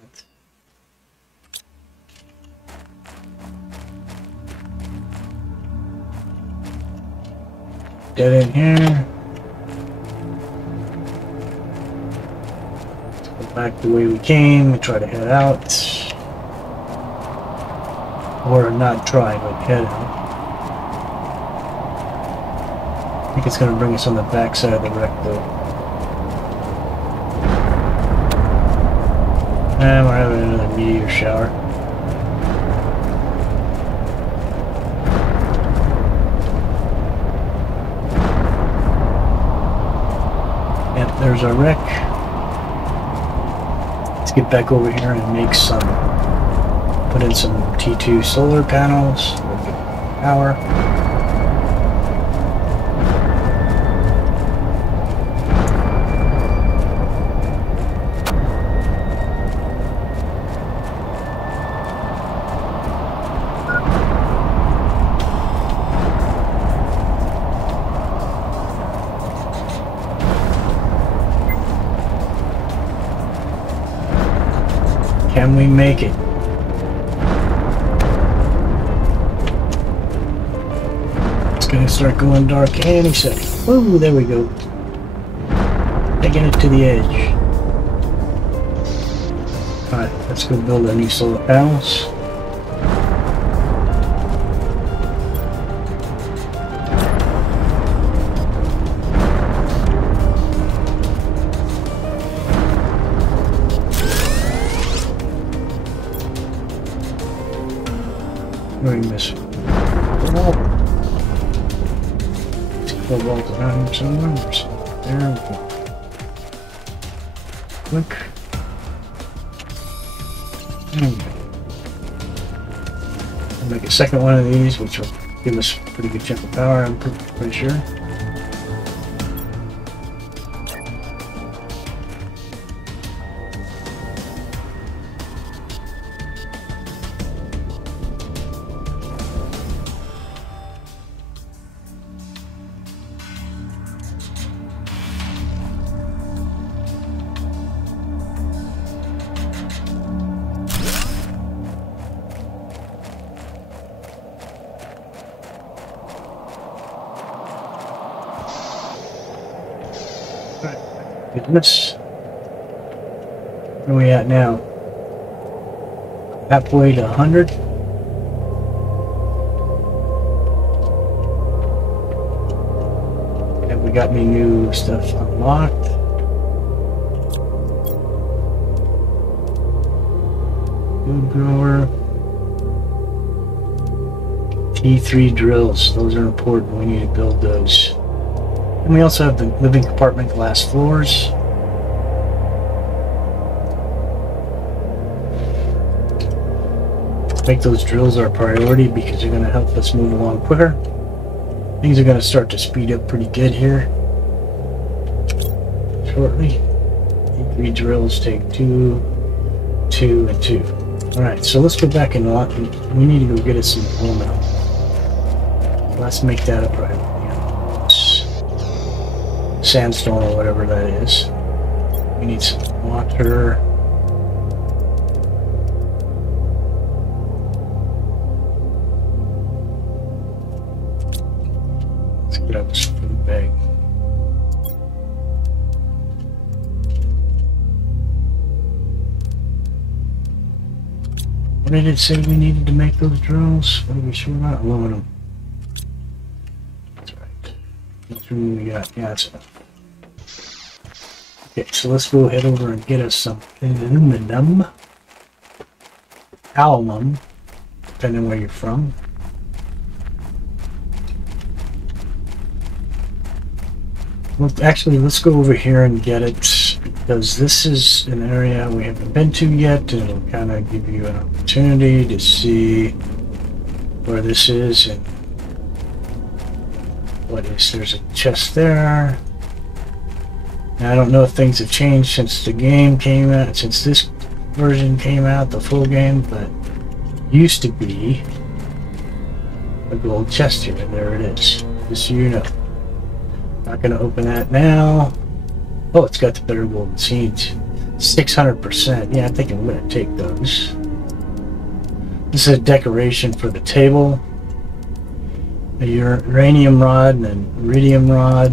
Dead in here. Let's go back the way we came and try to head out. Or not try, but head out. I think it's going to bring us on the back side of the wreck though. And we're having another meteor shower. Yep, there's our wreck. Let's get back over here and make some, put in some T2 solar panels. We'll get power. Can we make it? It's gonna start going dark any second. Oh, there we go. Taking it to the edge. Alright, let's go build our new solar panels. Doing this. Let's cobalt around here somewhere. There we go. Click. I'll make a second one of these, which will give us a pretty good chunk of power, I'm pretty sure. Goodness. Where are we at now? Halfway to 100. Have we got any new stuff unlocked? Food grower. T3 drills. Those are important. We need to build those. And we also have the living compartment glass floors. Make those drills our priority because they're going to help us move along quicker. Things are going to start to speed up pretty good here shortly. 3 drills take 2, 2, and 2. Alright, so let's go back and we need to go get us some aluminum. Let's make that a priority. Sandstone or whatever that is. We need some water. Let's get out this food bag. What did it say we needed to make those drills? What are we sure about? Aluminum. That's right. That's what we got. Yeah, that's enough. Okay, so let's go head over and get us some aluminum. Alum, depending on where you're from. Well, actually, let's go over here and get it, because this is an area we haven't been to yet, and it'll kind of give you an opportunity to see where this is and what is. There's a chest there. Now, I don't know if things have changed since the game came out, since this version came out, the full game, but it used to be a gold chest here, and there it is, just so you know. Not going to open that now. Oh, it's got the better golden seeds. 600%. Yeah, I think I'm going to take those. This is a decoration for the table. A uranium rod and an iridium rod.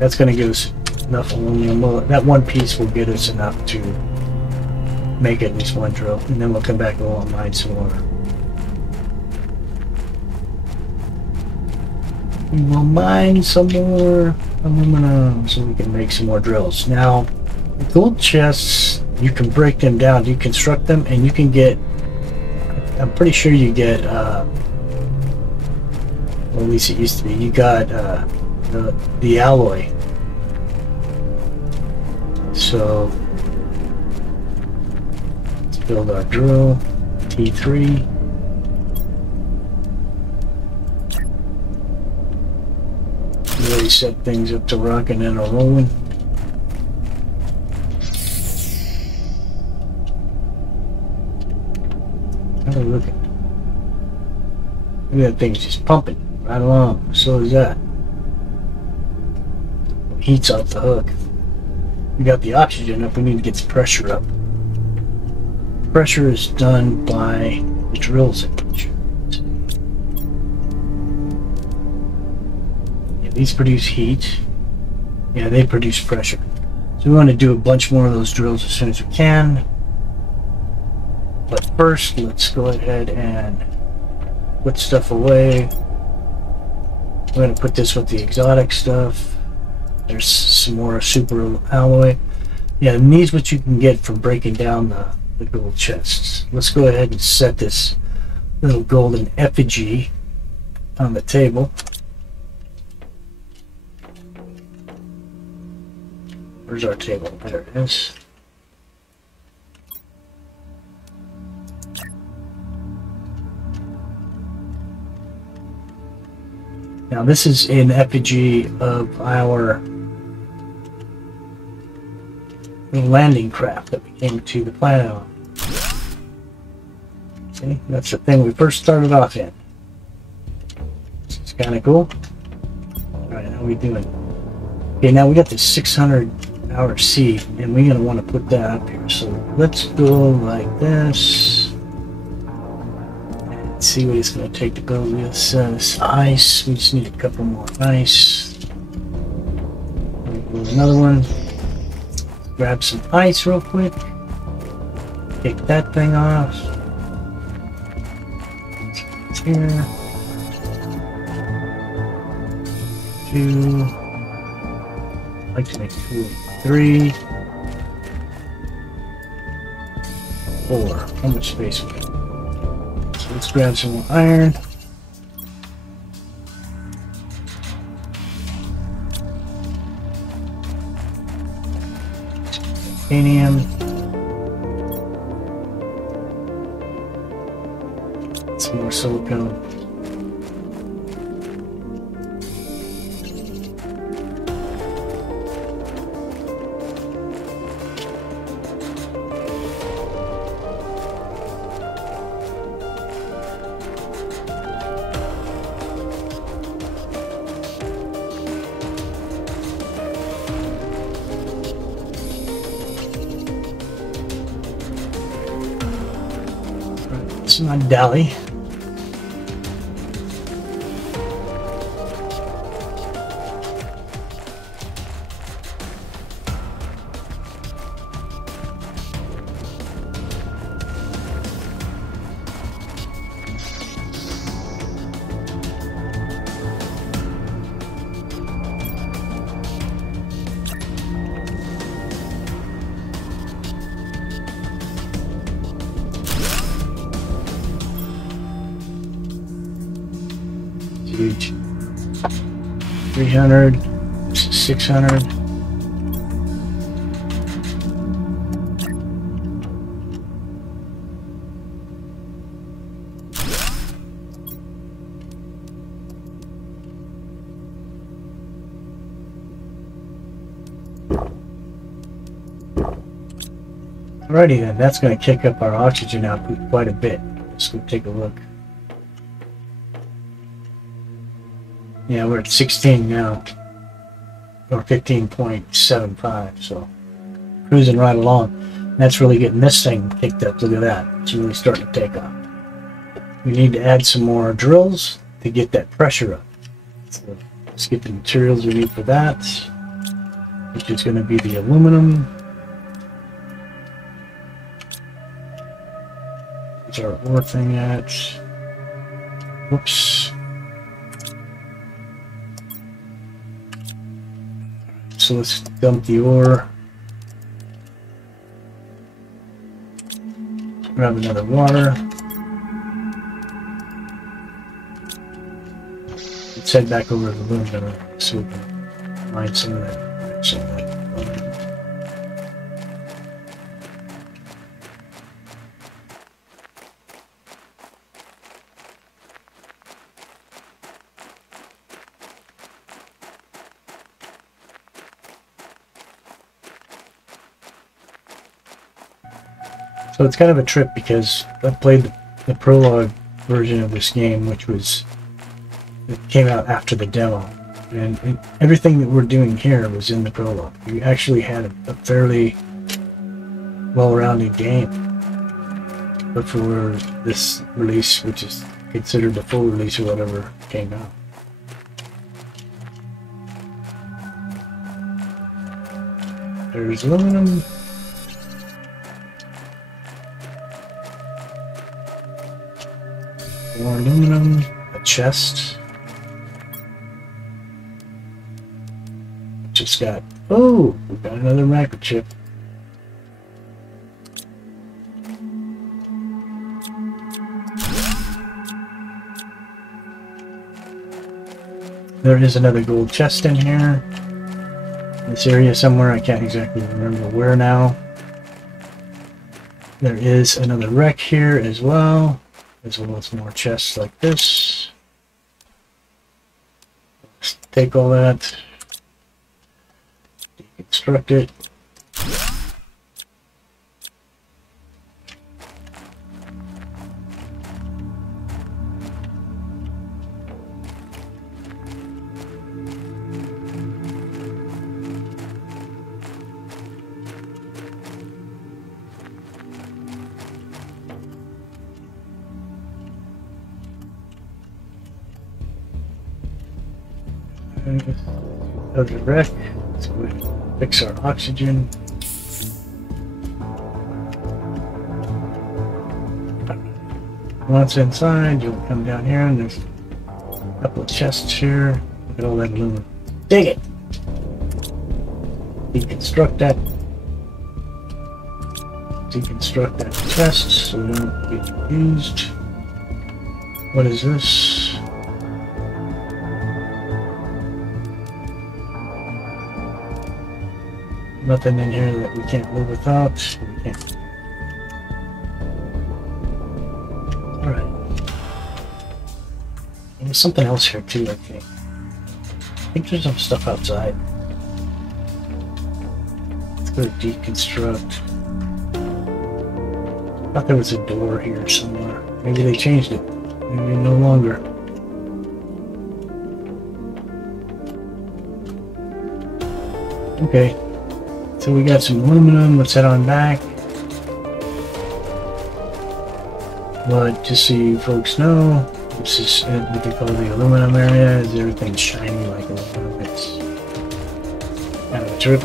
That's going to give us enough aluminum. Well, that one piece will get us enough to make at least one drill. And then we'll come back and we'll mine some more. We will mine some more aluminum so we can make some more drills. Now, gold chests, you can break them down, deconstruct them, and you can get, I'm pretty sure you get, well, at least it used to be, you got the alloy. So, let's build our drill, T3. Really set things up to rocking and rolling. How are we looking? Look at that thing's just pumping right along. So is that. Heat's off the hook. We got the oxygen up, we need to get the pressure up. Pressure is done by the drills. These produce heat. Yeah, they produce pressure. So we want to do a bunch more of those drills as soon as we can. But first, let's go ahead and put stuff away. We're going to put this with the exotic stuff. There's some more super alloy. Yeah, and these what you can get from breaking down the gold chests. Let's go ahead and set this little golden effigy on the table. Where's our table? There it is. Now this is an effigy of our landing craft that we came to the planet on. See, that's the thing we first started off in. It's kind of cool. Alright, how are we doing? Okay, now we got this 600-hour seed, and we're going to want to put that up here. So let's go like this. And see what it's going to take to build this ice. We just need a couple more ice. Another one. Grab some ice real quick. Take that thing off. It's here. 2. I'd like to make 2, 3, 4. How much space we got? So let's grab some more iron. Titanium. more silicone. It's not dally. Huge. 300, 600. Alrighty then, that's going to kick up our oxygen output quite a bit. Let's go take a look. Yeah, we're at 16 now, or 15.75, so cruising right along. That's really getting this thing kicked up. Look at that. It's really starting to take off. We need to add some more drills to get that pressure up. So let's get the materials we need for that, which is going to be the aluminum. Where's our ore thing at? Whoops. So let's dump the ore. Grab another water. Let's head back over to the room so we can mine some of that. So it's kind of a trip because I played the prologue version of this game, which it came out after the demo, and everything that we're doing here was in the prologue. We actually had a fairly well-rounded game, but for this release, which is considered the full release or whatever, came out. There's aluminum. More aluminum, a chest. Just got, oh, we got another microchip. There is another gold chest in here. In this area somewhere, I can't exactly remember where now. There is another wreck here as well as more chests like this. Let's take all that, deconstruct it. Another wreck. Let's go ahead and fix our oxygen. Once inside, you'll come down here and there's a couple of chests here. Look at all that aluminum. Dig it! Deconstruct that. Deconstruct that chest so we don't get confused. What is this? Nothing in here that we can't live without. We can't. Alright. There's something else here too, I think. I think there's some stuff outside. Let's go to deconstruct. I thought there was a door here somewhere. Maybe they changed it. Maybe no longer. Okay. So we got some aluminum. Let's head on back. But just so you folks know, this is what they call the aluminum area. Is everything shiny like aluminum? It's kind of a trip.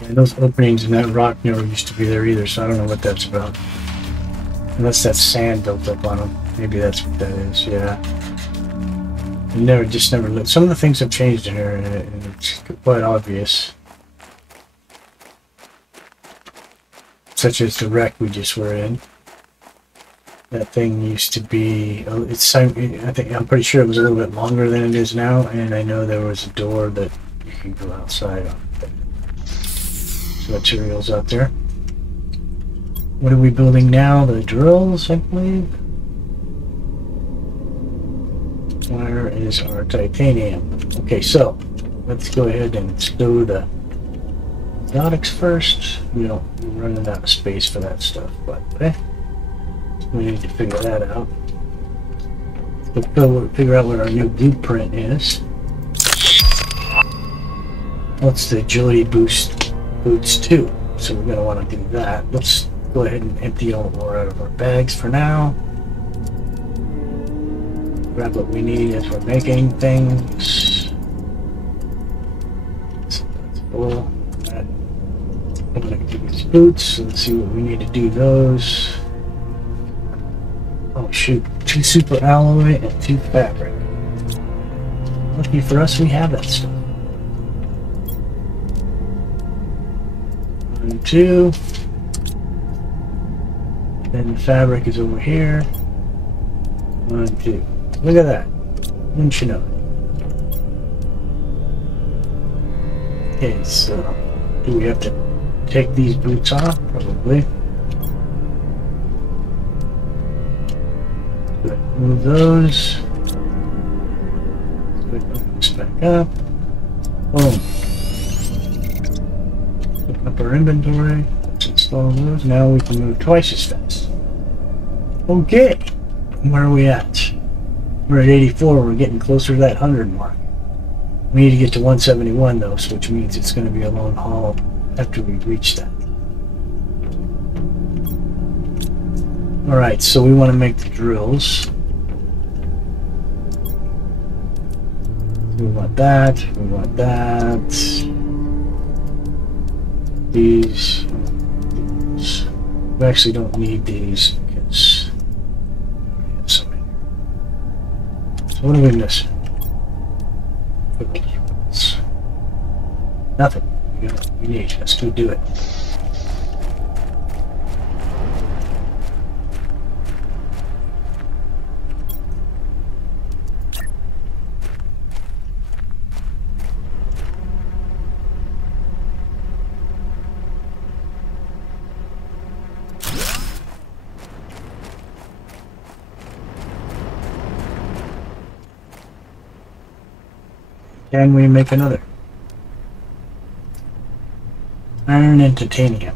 And those openings in that rock never used to be there either, so I don't know what that's about. Unless that's sand built up on them. Maybe that's what that is, yeah. It just never looked. Some of the things have changed in here, and it's quite obvious. Such as the wreck we just were in. That thing used to be, I'm pretty sure it was a little bit longer than it is now, and I know there was a door that you can go outside on. Materials out there. What are we building now? The drills, I believe. Where is our titanium? Okay, so let's go ahead and stow the exotics first. We're running out of space for that stuff, but we need to figure that out. Let's figure out what our new blueprint is. What's the agility boost? Boots too, so we're going to want to do that. Let's go ahead and empty all more out of our bags for now. Grab what we need as we're making things. So that's full. I'm going to do these boots, so let's see what we need to do those. Oh shoot, 2 super alloy and 2 fabric. Lucky for us, we have that stuff. 1, 2. Then the fabric is over here. 1, 2. Look at that. Wouldn't you know it? Okay, so do we have to take these boots off? Probably. Good. Move those. Good. Open this back up. Boom. Up our inventory. Let's install those. Now we can move twice as fast. Okay. Where are we at? We're at 84. We're getting closer to that 100 mark. We need to get to 171 though, which means it's going to be a long haul after we reach that. Alright, so we want to make the drills. We want that. We want that. These. We actually don't need these because we have some in here. So what are we missing? Nothing. We got what we need. Let's go do it. Can we make another? Iron and titanium.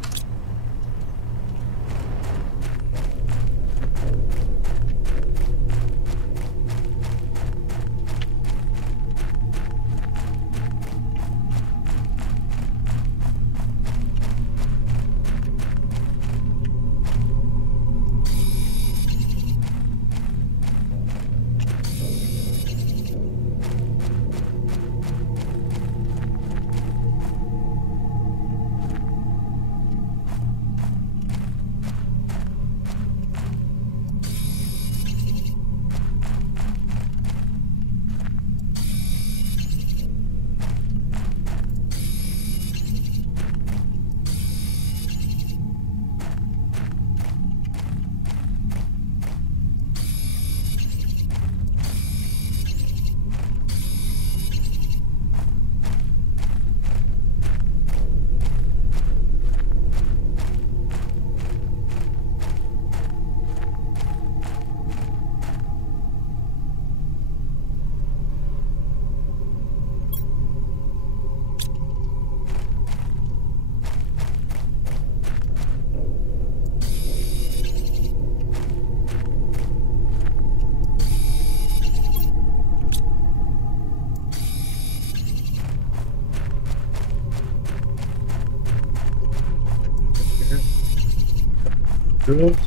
Drills.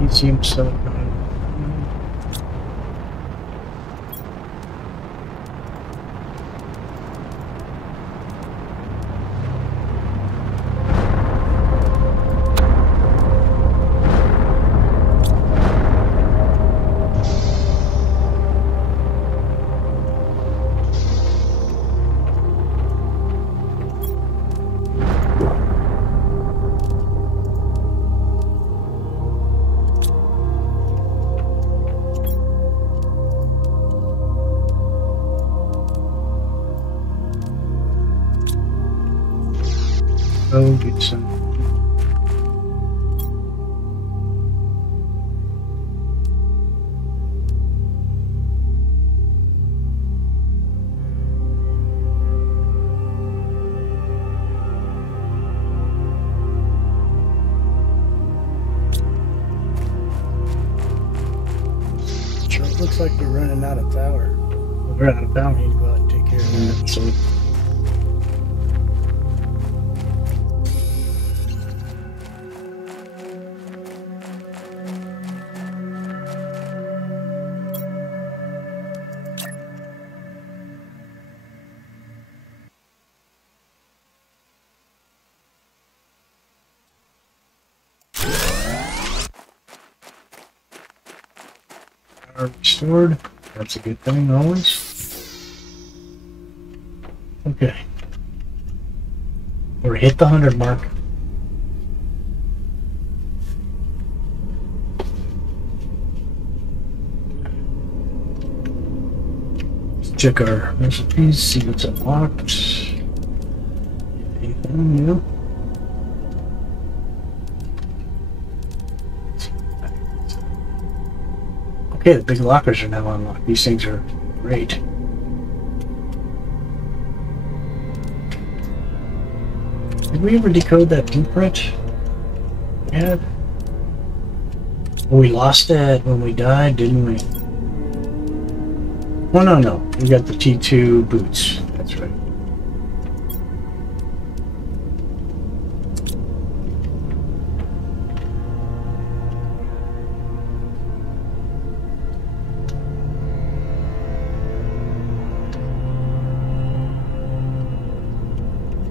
He seems so good. Go get some. Sure, it looks like we're running out of power. We're out of power. We need to go out and take care of that. So. Restored. That's a good thing always. Okay. We're hit the 100 mark. Let's check our recipes, see what's unlocked. Anything new? Okay, the big lockers are now unlocked. These things are great. Did we ever decode that blueprint? Yeah. We lost that when we died, didn't we? Oh, no. We got the T2 boots. That's right.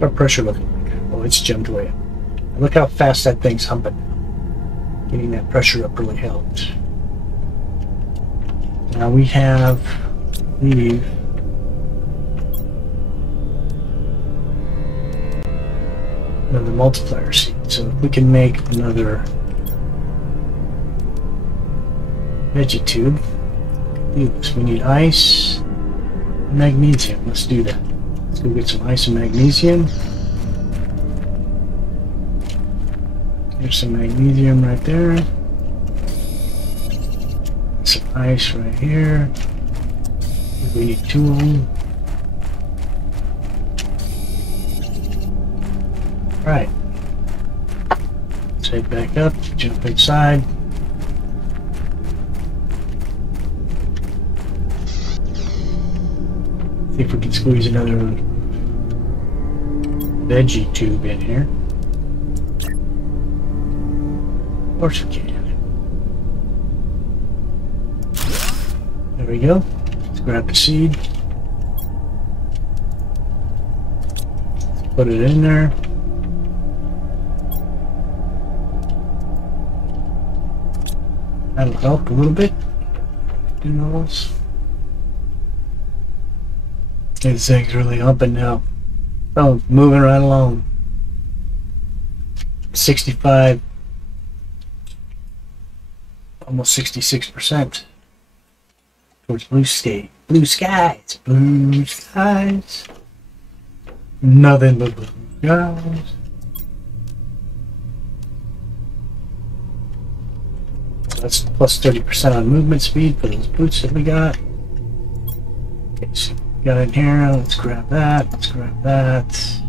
Our pressure looking like? Oh, it's jumped way up. Look how fast that thing's humping now. Getting that pressure up really helped. Now we have, I believe, another multiplier seed. So if we can make another veggie tube, we need ice and magnesium. Let's do that. Let's go get some ice and magnesium. There's some magnesium right there. Ice right here. We need 2 of them. Right. Let's head back up, jump inside. See if we can squeeze another veggie tube in here. Of course we can. There we go. Let's grab the seed. Put it in there. That'll help a little bit. Who knows? This thing's really humping now. Oh, moving right along. 65, almost 66% towards blue skies. Blue skies. Nothing but blue skies. That's plus 30% on movement speed for those boots that we got. Okay, so we got in here. Let's grab that. Let's grab that. Let's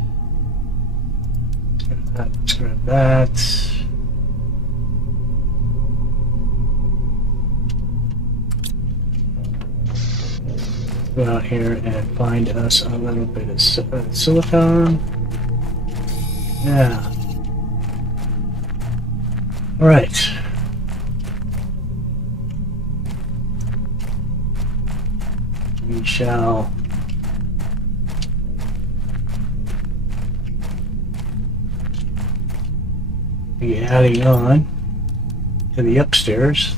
grab that. Let's grab that. Go out here and find us a little bit of silicone. Yeah. All right. We shall be adding on to the upstairs.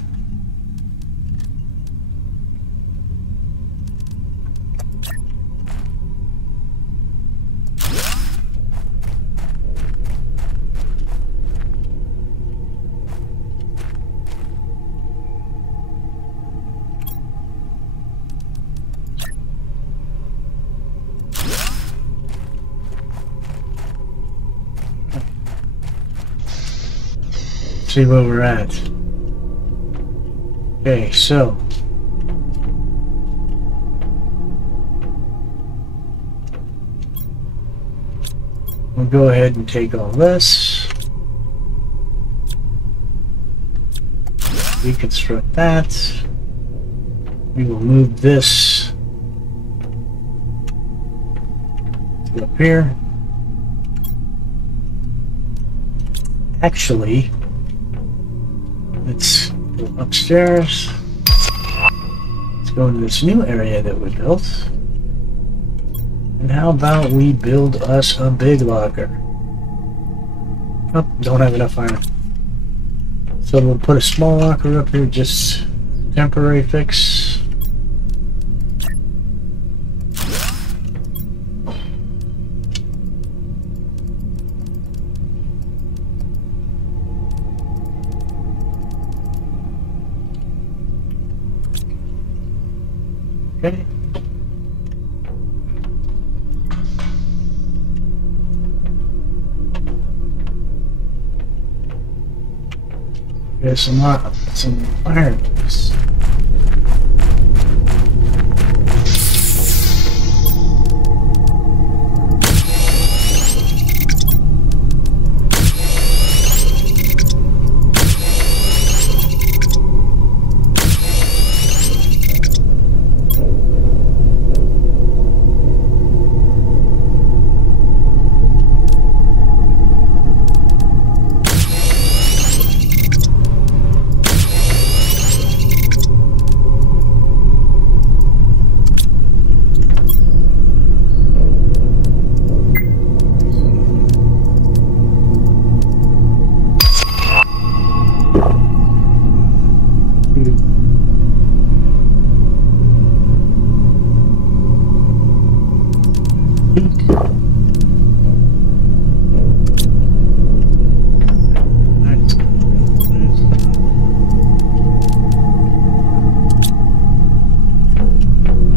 See where we're at. Okay, so we'll go ahead and take all this, reconstruct that. We will move this to up here. Actually, let's go upstairs. Let's go into this new area that we built. And how about we build us a big locker? Oh, don't have enough iron. So we'll put a small locker up here, just temporary fix. Okay. There's some iron.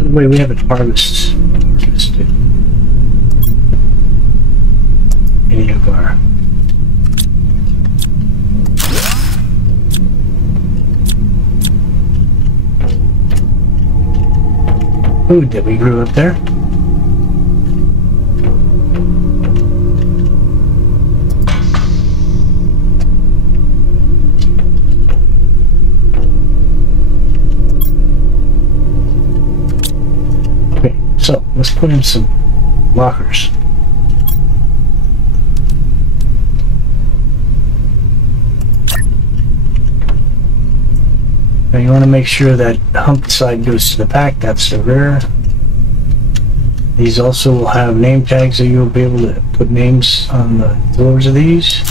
Wait, we haven't harvested any of our food that we grew up there. Okay, so let's put in some lockers. Now you want to make sure that humped side goes to the back, that's the rear. These also will have name tags, so you'll be able to put names on the doors of these.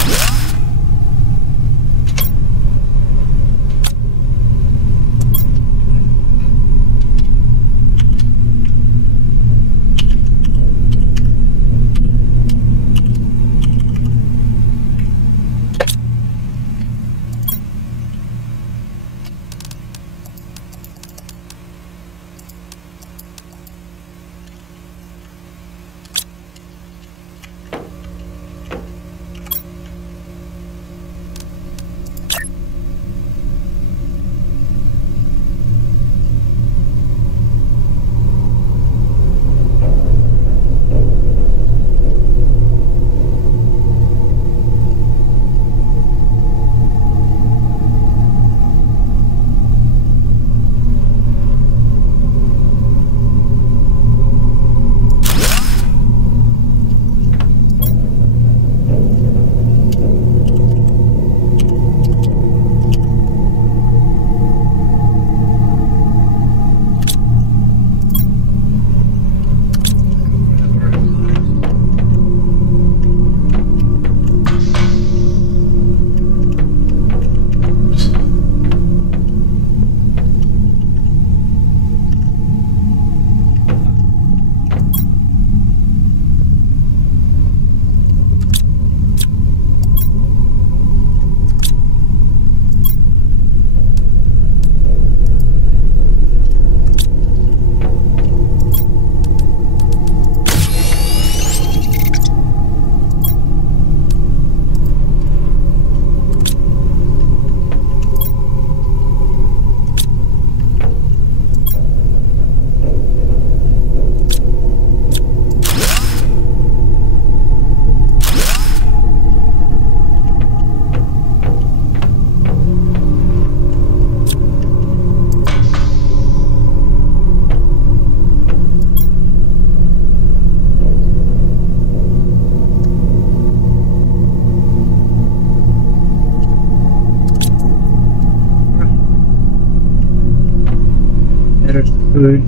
Food.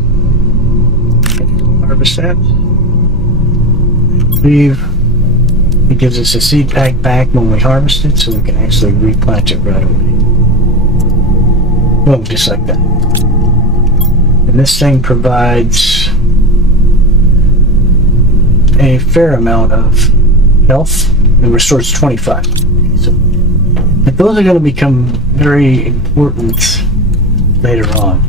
Harvest that. Leave. It gives us a seed pack back when we harvest it, so we can actually replant it right away. Boom, just like that. And this thing provides a fair amount of health. It restores 25. So, but those are going to become very important later on.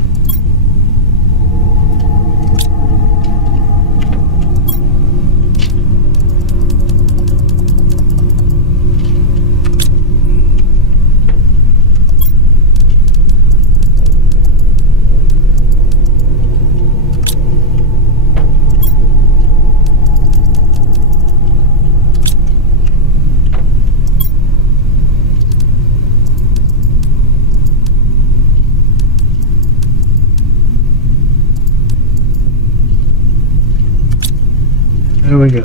There we go.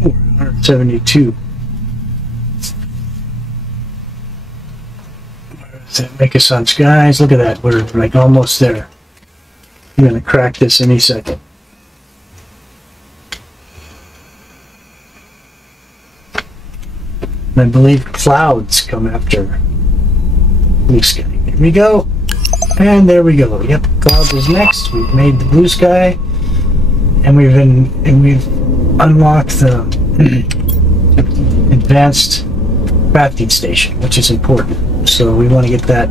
We're 172. Does that make us on skies? Look at that. We're like almost there. I'm going to crack this any second. And I believe clouds come after blue sky. There we go. And there we go. Yep, clouds is next. We've made the blue sky. And we've unlocked the advanced crafting station, which is important. So we want to get that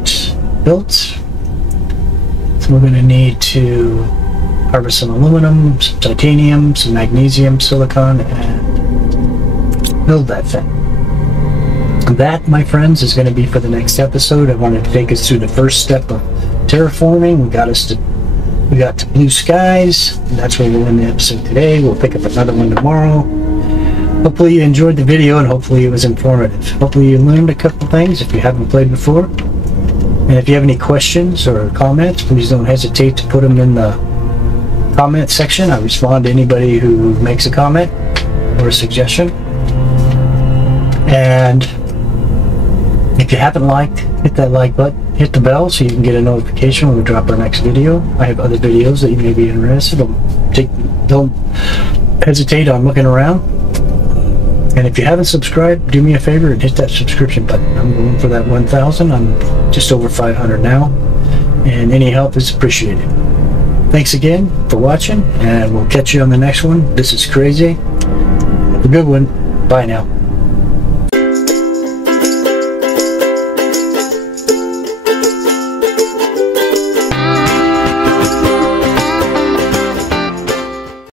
built. we're going to need to harvest some aluminum, some titanium, some magnesium, silicon, and build that thing. That, my friends, is going to be for the next episode. I wanted to take us through the first step of terraforming. We got to blue skies, and that's where we'll end the episode today. We'll pick up another one tomorrow. Hopefully you enjoyed the video, and hopefully it was informative. Hopefully you learned a couple things if you haven't played before. And if you have any questions or comments, please don't hesitate to put them in the comment section. I respond to anybody who makes a comment or a suggestion. And if you haven't liked, hit that like button, hit the bell so you can get a notification when we drop our next video. I have other videos that you may be interested in. Don't hesitate on looking around. And if you haven't subscribed, do me a favor and hit that subscription button. I'm going for that 1,000. I'm just over 500 now, and any help is appreciated. Thanks again for watching, and we'll catch you on the next one. This is Crazy. Have a good one. Bye now.